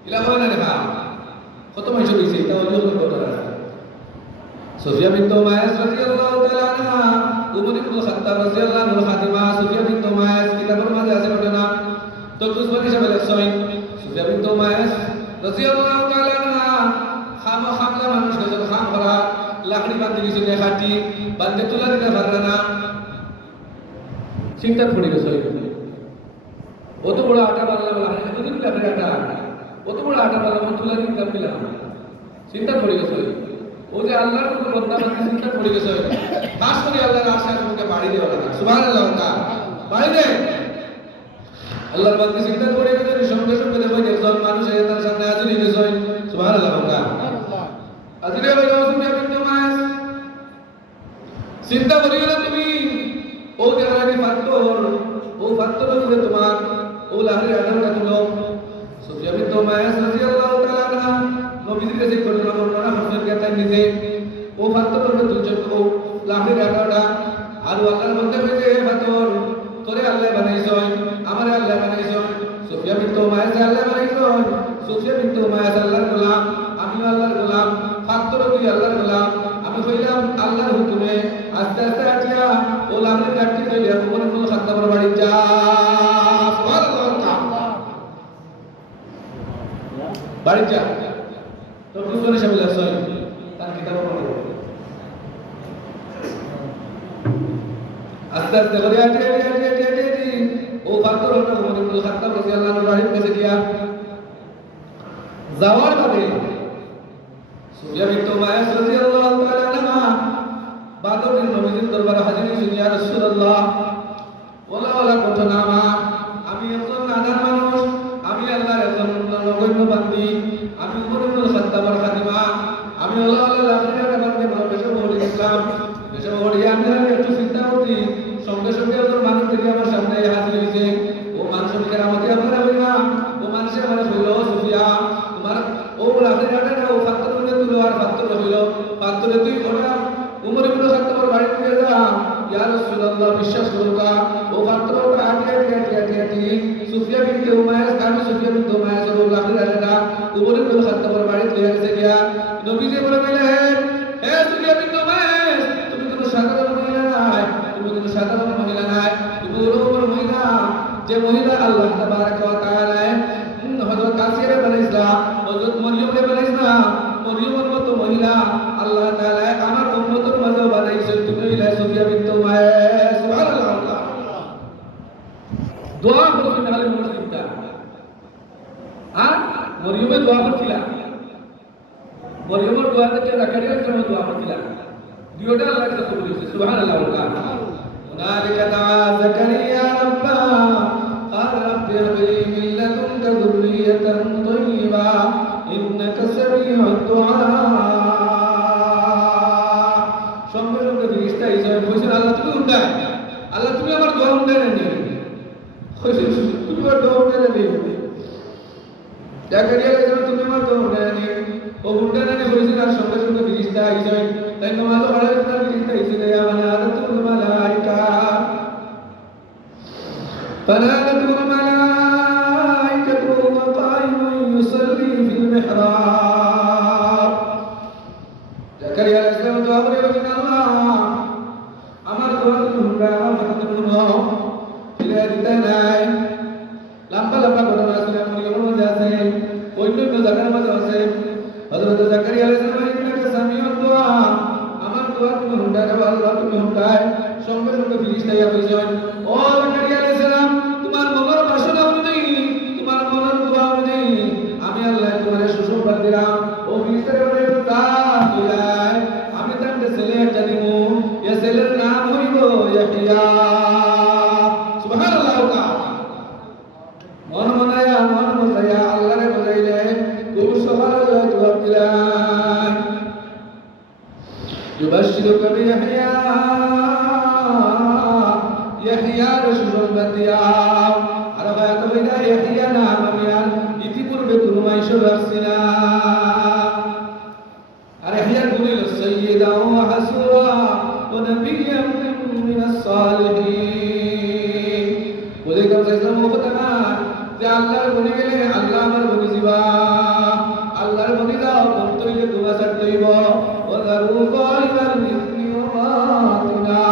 ইলা হয় না দেখা কত মানুষ হয়েছে এটা হলো কথা। সুফিয়া বিনত উমাইয়াস রাদিয়াল্লাহু তাআলা আনহা, উমর ইবনে খাত্তাব রাদিয়াল্লাহু আনহু খাতিমা সুফিয়া বিনত উমাইয়াস কিতাবের মাঝে আছে ঘটনা। তো কুসমানি সাহেব লেখছেন সুফিয়া বিনত উমাইয়াস রাদিয়াল্লাহু তাআলা আনহা খামলা মানুষ যখন খাম করা লাকড়ি বাঁধি দিয়েছে খাটি বাঁধতে তুলা দিতে পারে না, চিন্তা পড়ে গেছে অত বড় আটা বানালাম এতদিন লাকড়ি আটা অত বড় আটা বানালাম তুলা দিতাম দিলাম, চিন্তা পড়ে গেছে। ও যে আল্লাহর উপর বন্ধা বাঁধতে চিন্তা পড়ে গেছে, খাস করে আল্লাহর আশা তোমাকে বাড়ি দেওয়া লাগে। সুবহানাল্লাহ। বাড়ি দে আল্লাহর বাঁধতে চিন্তা পড়ে গেছে, সঙ্গে সঙ্গে দেখো একজন মানুষ তার সামনে হাজির হয়ে গেছে। সুবহানাল্লাহ। হাজির হয়ে গেল সুফিয়া বিনত উমাইয়াস, চিন্তা করি না তুমি ও জায়গায় পাথর, ও পাথর হইলে তোমার ও লাহরি আটাটা তুলো। সুফিয়া বিনত উমাইয়াস রাদিয়াল্লাহু তাআলা আনহা নবীজির কাছে ঘটনা বর্ণনা করছেন কেতায় নিজে ও পাথর হইলে তুলছে ও লাহরি আটাটা আর আল্লাহর মধ্যে হইছে হে পাথর তোরে আল্লাহ বানাইছয় আমারে আল্লাহ বানাইছয়। সুফিয়া বিনত উমাইয়াস আল্লাহ বানাইছয়, সুফিয়া বিনত উমাইয়াস আল্লাহর গোলাম, আমিও আল্লাহর গোলাম, পাথর তুই আল্লাহর গোলাম, আমি হইলাম আল্লাহর হুকুমে। আস্তে আস্তে আটিয়া ও লাহরি কাটতে চলে উমর ইবনে খাত্তাবের বাড়ি যা। বাড়ি যা তো কুসমানি সাহেব লেখছেন তার কিতাব পড়ো। আস্তে আস্তে করে ও পাথর হলো উমর ইবনে খাত্তাব রাদিয়াল্লাহু আনহু বাড়ির কাছে গিয়া যাওয়ার পথে সুফিয়া বিনত উমাইয়াস রাদিয়াল্লাহু তাআলা আনহা বাদরের নবীজির দরবারে হাজির হয়েছেন। ইয়া রাসূলুল্লাহ, ওলা ওলা ঘটনা আমার, আমি একজন নাদান মানুষ, আমি আল্লাহর একজন নগণ্য বান্দি, আমি উমর ইবনে খাত্তাবের খাদিমা, আমি ওলা ওলা লাকড়িটা বান্দি বেশি বড় ইসলাম বেশি বড় আমি একটু চিন্তা করি সঙ্গে সঙ্গে একজন মানুষ দেখি আমার সামনে হাজির হয়েছে। ও মানুষের কেরামতি আপনারা হই না, ও মানুষের আমার হইল সুফিয়া তোমার ও লাকড়িটা না ও পাথর হইলে তুলো আর পাথর হইল পাথরে তুই ওটা উমর ইবনে খাত্তাবের বাড়ি নিয়ে যা। ইয়া রাসূলুল্লাহ, বিশ্বাস করুকা ও পাত্রটা আটি সুফিয়া বিনত উমাইয়াস আমি সুফিয়া বিনত উমাইয়াস ও লাকড়িটা উমর ইবনে খাত্তাবের বাড়ি নিয়ে গেছে গিয়া নবীজি বলে বললেন, হে সুফিয়া বিনত উমাইয়াস, তুমি কোনো সাধারণ মহিলা নাই, তুমি কোনো সাধারণ মহিলা নাই, তুমি ওরকম মহিলা যে মহিলা আল্লাহ তাবারাকা ওয়া তাআলা হযরত কাসিয়ারে বানাইছিলাম, হযরত মরিয়মকে বানাইছিলাম, মরিয়মের মতো মহিলা আল্লাহ তাআলা আমার উম্মতের মাঝে বানাইছেন, তুমি হইলা সুফিয়া বিনত উমাইয়াস। সুবহানাল্লাহ। দোয়া করছেন আলে মুসলিমটা আর মরিয়মের দোয়া করছিল, মরিয়মের দোয়া থেকে জাকারিয়ার জন্য দোয়া করছিল, দুইটা আল্লাহর কাছে কবুল হয়েছে। সুবহানাল্লাহ। হুনালিকা দাআ জাকারিয়া রাব্বা قال رب هب لي من لدنك ذرية طيبة إنك سميع الدعاء। সঙ্গে সঙ্গে ফেরেশতা ইসরাফিল কইছেন, আল্লাহ তুমি উঠায়, আল্লাহ তুমি আমার দোয়া উঠায় নি, কইছেন তুমি আমার দোয়া উঠায় নি, জাকারিয়া কইছেন তুমি আমার দোয়া উঠায় নি, ও উঠায় নি কইছেন। আর সঙ্গে সঙ্গে ফেরেশতা ইসরাফিল তাই নামাজ পড়ার জন্য ফেরেশতা ইসরাফিল ইয়া মালাইকাতুল মালাইকা فنادته الملائكة وهو قائم يصلي في المحراب। জাকারিয়া আলাইহিস সালাম দোয়া করে বলেন, আল্লাহ আমার দোয়া তুমি আমার কথা শুনো, ফিরে দিতে নাই। লম্বা লম্বা ঘটনা আছে, মরিয়মের মধ্যে আছে, অন্য জায়গার মধ্যে আছে। হযরত জাকারিয়া আলাইহিস সালাম ইন্নাকা সামিউদ দুআ, আমার দোয়া তুমি শুনতে দাও আল্লাহ, তুমি শুনতাই। সঙ্গে সঙ্গে ফিরিস্তা ইয়া কইছেন, ও জাকারিয়া আলাইহিস সালাম, তোমার মনের বাসনা অনুযায়ী, তোমার মনের দোয়া অনুযায়ী আমি আল্লাহ তোমার সুসংবাদ দিলাম। ও ফিরিস্তারা বলে, তা কইলাই আমি তাকে ছেলে একটা দিব, এ ছেলের নাম হইব ইয়াহইয়া। সুবহানাল্লাহ। মন মনায়া মন বুঝাইয়া আল্লাহরে বুঝাইলে খুব সুবহানাল্লাহ জবাব দিলেন। ইউবাশশিরুকা বিয়াহইয়া, ইয়াহইয়ার সুসংবাদ দিয়া। আর হয়তো এটা ইয়াহইয়া নাম আমি আর ইতিপূর্বে কোনো মাইশো রাখছি না। আর ইয়াহইয়ার গুণ হইল সাইয়্যিদান ওয়া হাসুরা ওয়া নাবিয়্যান মিনাস সালিহিন। বলে কেউ ইসলাম কথা না যে আল্লাহর বনে গেলে আল্লাহ আমার বনে যাবা, আল্লাহর বনে যাও করতে হইলে দোয়া ছাড়তে হইব। ওয়াদারু যালিমাল ইসমি ওয়া বাতিনা,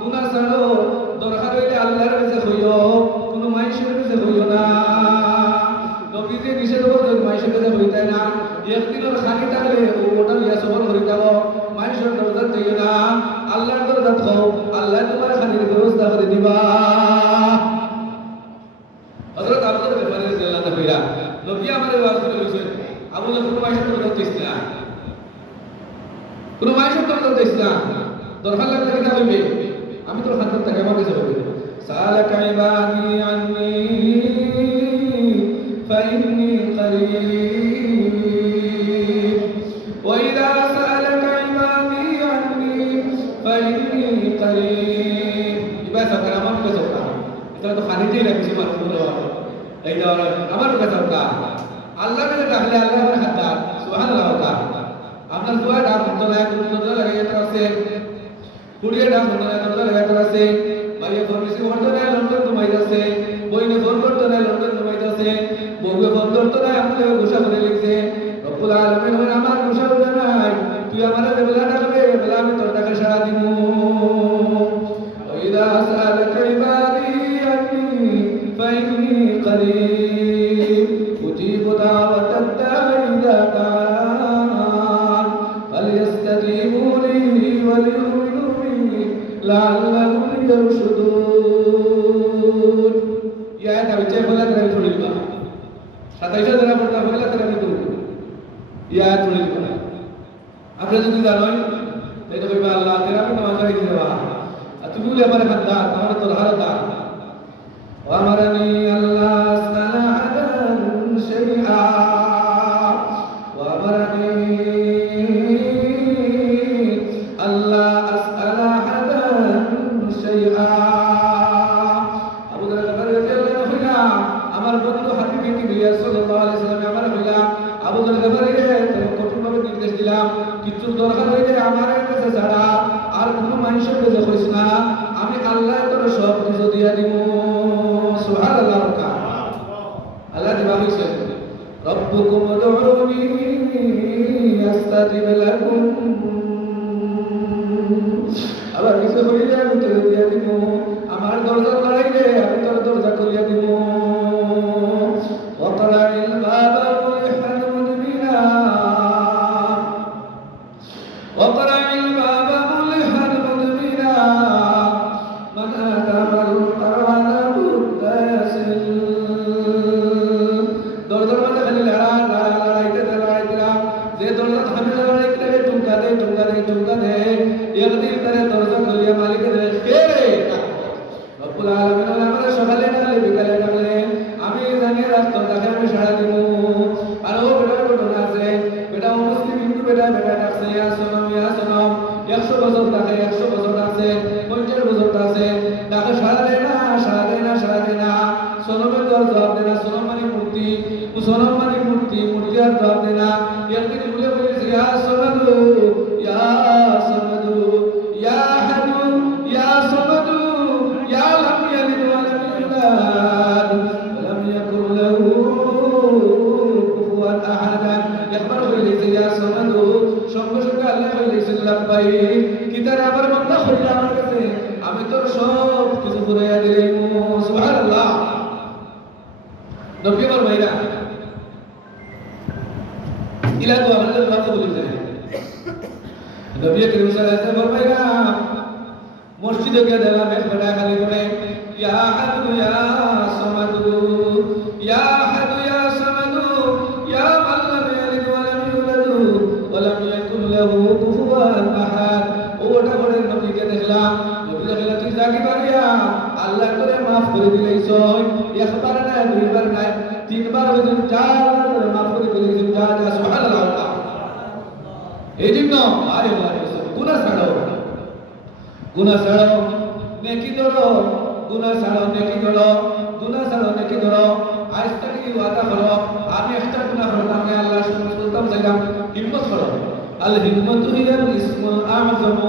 গুনাহ ছাড়ো, দরকার হইলে আল্লাহর কাছে হইও, কোনো মানুষের কাছে হইও না। নবীজি নিষেধ করছেন মানুষের কাছে হইতে না। একদিনের খালি থাকলে ওটা লিয়া সফর করে যাব, মানুষের দরজা যাইও না, আল্লাহর দরজা খাও, আল্লাহ তোমার খালির ব্যবস্থা করে দিবা। হযরত আবু বকর রাদিয়াল্লাহু আনহু কইরা নবী আমারে ওয়াজ করে কইছেন, আবু বকর কোনো মাইশের দরজা দিছ না, কোনো মাইশের দরজা দিছ না, দরকার লাগলে কি হইবে, আমি তোর হাত থেকে আমার কাছে হইবে। সালাকা ইবাদি আন্নী ফাইন্নী করিব ওয়া ইযা সালাকা ইবাদি আন্নী ফাইন্নী করিব। ইবাদত করা আমার কাছে ওটা, এটা তো খানিতেই রাখছি মানুষগুলো, এই দেওয়ার আমার কাছে ওটা। আল্লাহর কাছে ডাকলে আল্লাহ আমার হাত দান। সুবহানাল্লাহ। আপনার দোয়া ডাক দরজা লাগাইয়া আছে, কুড়িয়ে ডাক দরজা লাগাইয়া আছে, ভাইয়া ফোন রিসিভ করতে নাই লন্ডন ঘুমাইতেছে, বইনে ফোন করতে নাই লন্ডন ঘুমাইতেছে, বউকে ফোন করতে নাই আমাকে ঘোষা করে লিখছে। রব্বুল আলামিন বলেন, আমার ঘোষা করে নাই, তুই আমার বেলা ডাকবে, বেলা আমি তোর ডাকে সাড়া দিব। وإذا سألك عبادي عني فإني قريب أجيب دعوة الداع إذا دعان فليستجيبوا لي وليؤمنوا بي لعلهم يرشدون। يا أنا بتشوف ولا ترى تقول لي সাতাইশে যারা পড়তে পারলে তারা কি করবে, ইয়া তুলে দিবে। আপনি যদি জানেন এটা কইবা আল্লাহ তেরা আমি নামাজ পড়ি দেবা, তুমি বলে আমার হাত দাও, আমার তোর হাত দাও। ওয়ামারানি আল্লাহ আসআলা আহাদান শাইআ, ওয়ামারানি আল্লাহ আসআলা আহাদান শাইআ। আবু যর রাদিয়াল্লাহু আনহু আমার বন্ধু হাবিব নবী সাল্লাল্লাহু আলাইহি ওয়াসাল্লাম আমার হইলা, আবু যর রে তুমি কঠোরভাবে নির্দেশ দিলাম, কিছু দরকার হইলে আমার কাছে ছাড়া আর কোনো মানুষের কাছে কইস না, আমি আল্লাহ তোর সব কিছু দিয়া দিব। সুবহানাল্লাহ। আল্লাহ দিবা কইছে, রব্বুকুম উদউনি আস্তাজিব লাকুম। আবার কিছু হইলে আমি তোর দিয়া দিব, আমার দরজা লাগাইলে আমি তোর দরজা খুলিয়া দিব। ওয়াকরাইল বাবা মুলিহান মুদবিরা, ওয়াকরাইল বাবা মুলিহান মুদবিরা, মান আতামাল কারওয়ানা বুদ্দাসিল। দরজার মধ্যে খালি লড়াইতে যে দরজা খালি লড়াইতে টুকা দে একদিন তারে দরজা খুলিয়া মালিকের কে রে রব্বুল আলামিন আমাদের সকালে ডাকলে বিকালে ডাকলে আমি জানি রাস্তা দেখে আমি সাড়া দিব। আর ও বেটার ঘটনা আছে, বেটা মুসলিম হিন্দু বেটা ডাকছে, ইয়া সনম 100 বছর ডাকে, 100 বছর আছে, 50 বছর আছে, ডাকে সাড়া দেয় না। সনমের জবাব দেয় না, সনম মানে মূর্তি আর জবাব দেয় না। একদিন বলে বলেছে, ইয়া সমাদু ইয়া সমাদু ইয়া হাদু ইয়া সমাদু ইয়া লাম ইয়ালিদ ওয়া লাম ইউলাদ ওয়া লাম ইয়াকুল লাহু কুফুয়ান আহাদ। একবার বলেছে ইয়া সমাদু, সঙ্গে সঙ্গে ভাই কি তার আবার বান্দা হইলা আমার কাছে আমি তোর সব কিছু ঘুরাইয়া দিলাম সুবহানাল্লাহ নবী আমার ভাইরা ইলা তো আমাদের দোয়া কবুল করে নবী করিম সাল্লাল্লাহু আলাইহি ওয়াসাল্লাম ভাইরা মসজিদে গিয়ে দেখলাম এক বেটা খালি করে ইয়া আহাদু ইয়া সামাদু ইয়া আহাদু ইয়া সামাদু ইয়া মান লাম ইয়ালিদ ওয়া লাম ইউলাদ ওয়া লাম ইয়াকুল লাহু কুফুয়ান আহাদ ওটা করে নবীকে দেখলাম নবী দেখলাম তুই জাকি পারিয়া আল্লাহ তোরে maaf করে দিলেইছ একবার না দুইবার না তিনবার হইছে চারবার করে maaf করে দিলেইছ যা যা সুবহানাল্লাহ এই জন্য আরে গুনাহ ছাড়ো গুনাহ ছাড়ো নেকি ধরো গুনাহ ছাড়ো নেকি ধরো গুনাহ ছাড়ো নেকি ধরো আজ থেকে ওয়াদা করো আমি একটা গুনাহ করলাম আমি আল্লাহ শুনতাম যাইলাম হিম্মত করো আল হিম্মতু হিয়াল ইসমুল আযম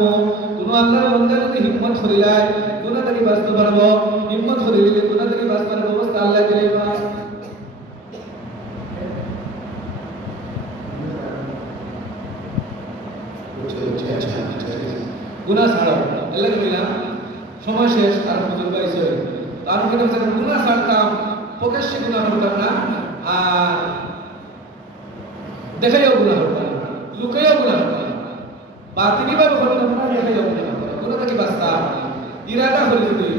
তুমি আল্লাহর বান্দা যদি হিম্মত করিলাই গুনাহ থেকে বাঁচতে পারবো হিম্মত করিলে গুনাহ থেকে বাঁচতে পারবো অবস্থা আল্লাহ দিলেবা গুনাহ ছাড়ো আল্লাহ কইলা সময় শেষ আর বুঝুন পাইছে তার কি নাম যখন গুনাহ ছাড়তাম প্রকাশ্যে গুনাহ করতাম না আর দেখাইও গুনাহ করতাম লুকাইও গুনাহ করতাম বাতিনি ভাবে করতাম না দেখাইও গুনাহ করতাম গুনাহ থেকে বাঁচতা ইরাদা করে দিই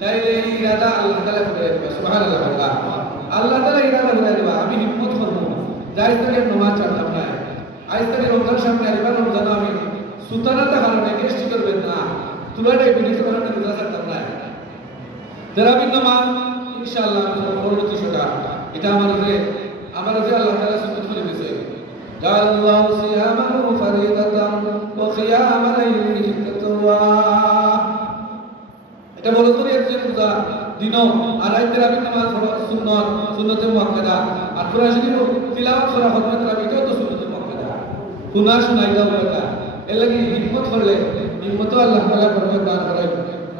তাইলে এই ইরাদা আল্লাহ তাআলা করে দিবা সুবহানাল্লাহ আল্লাহ তাআলা ইরাদা করে দিবা আমি হিম্মত করব যাই থেকে নামাজ ছাড়তাম না আজ থেকে রমজান সামনে আসবে রমজান আমি সুতানাতে কারণে গেস্ট করবেন না তুলাটাই বিনিতে কারণে রোজা ছাড়তাম না তারাবির নামাজ ইনশাআল্লাহ আমি পরবর্তী সেটা এটা আমাদের আল্লাহ তাআলা সুন্নাত করে দিয়েছে জাআলাল্লাহু সিয়ামাহু ফারিদাতান ওয়া কিয়ামা লাইলিহি তাওয়া এটা বলো তো একজন রোজা দিনও আর রাত তারাবির নামাজ পড়া সুন্নতে মুআক্কাদা আর কোরআন শরীফ তিলাওয়াত করা হবে তারাবিটাও তো সুন্নতে মুআক্কাদা শোনাই দাও এটা এর লাগি হিম্মত করলে হিম্মত আল্লাহ তাআলা বরকত দান করে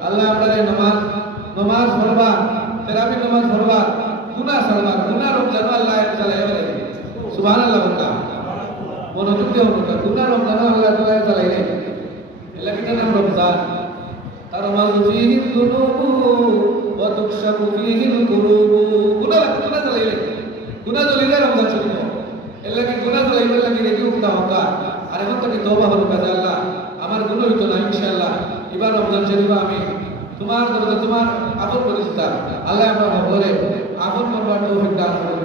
আল্লাহ আমাদের নামাজ পড়বা তারাবির নামাজ পড়বা গুনাহ ছাড়বা গুনাহ রমজান আল্লাহ তাআলা এবারে সুবহানাল্লাহ বলতা মনোযোগ দিয়ে বলতা গুনাহ রমজান আল্লাহ তাআলা চালাইলে এর লাগি নাম রমজান তারমাজ ফীহি যুনুবু ওয়া তুকশাফু ফীহি কুলুবু গুনাহ চালাইলে গুনাহ চলিলে রমজান শুরু এর লাগি গুনাহ চালাইলে লাগি রেডি উঠতা হোকা আর এখন থেকে তওবা হলো কাজে আল্লাহ আমার গুনাহ হইতো না ইনশাআল্লাহ এবার রমজান শরীফ আমি তোমার দরজা তোমার আপন পরিচিতা আল্লাহ আমরা সকলে আপন করবার তৌফিক দান করুন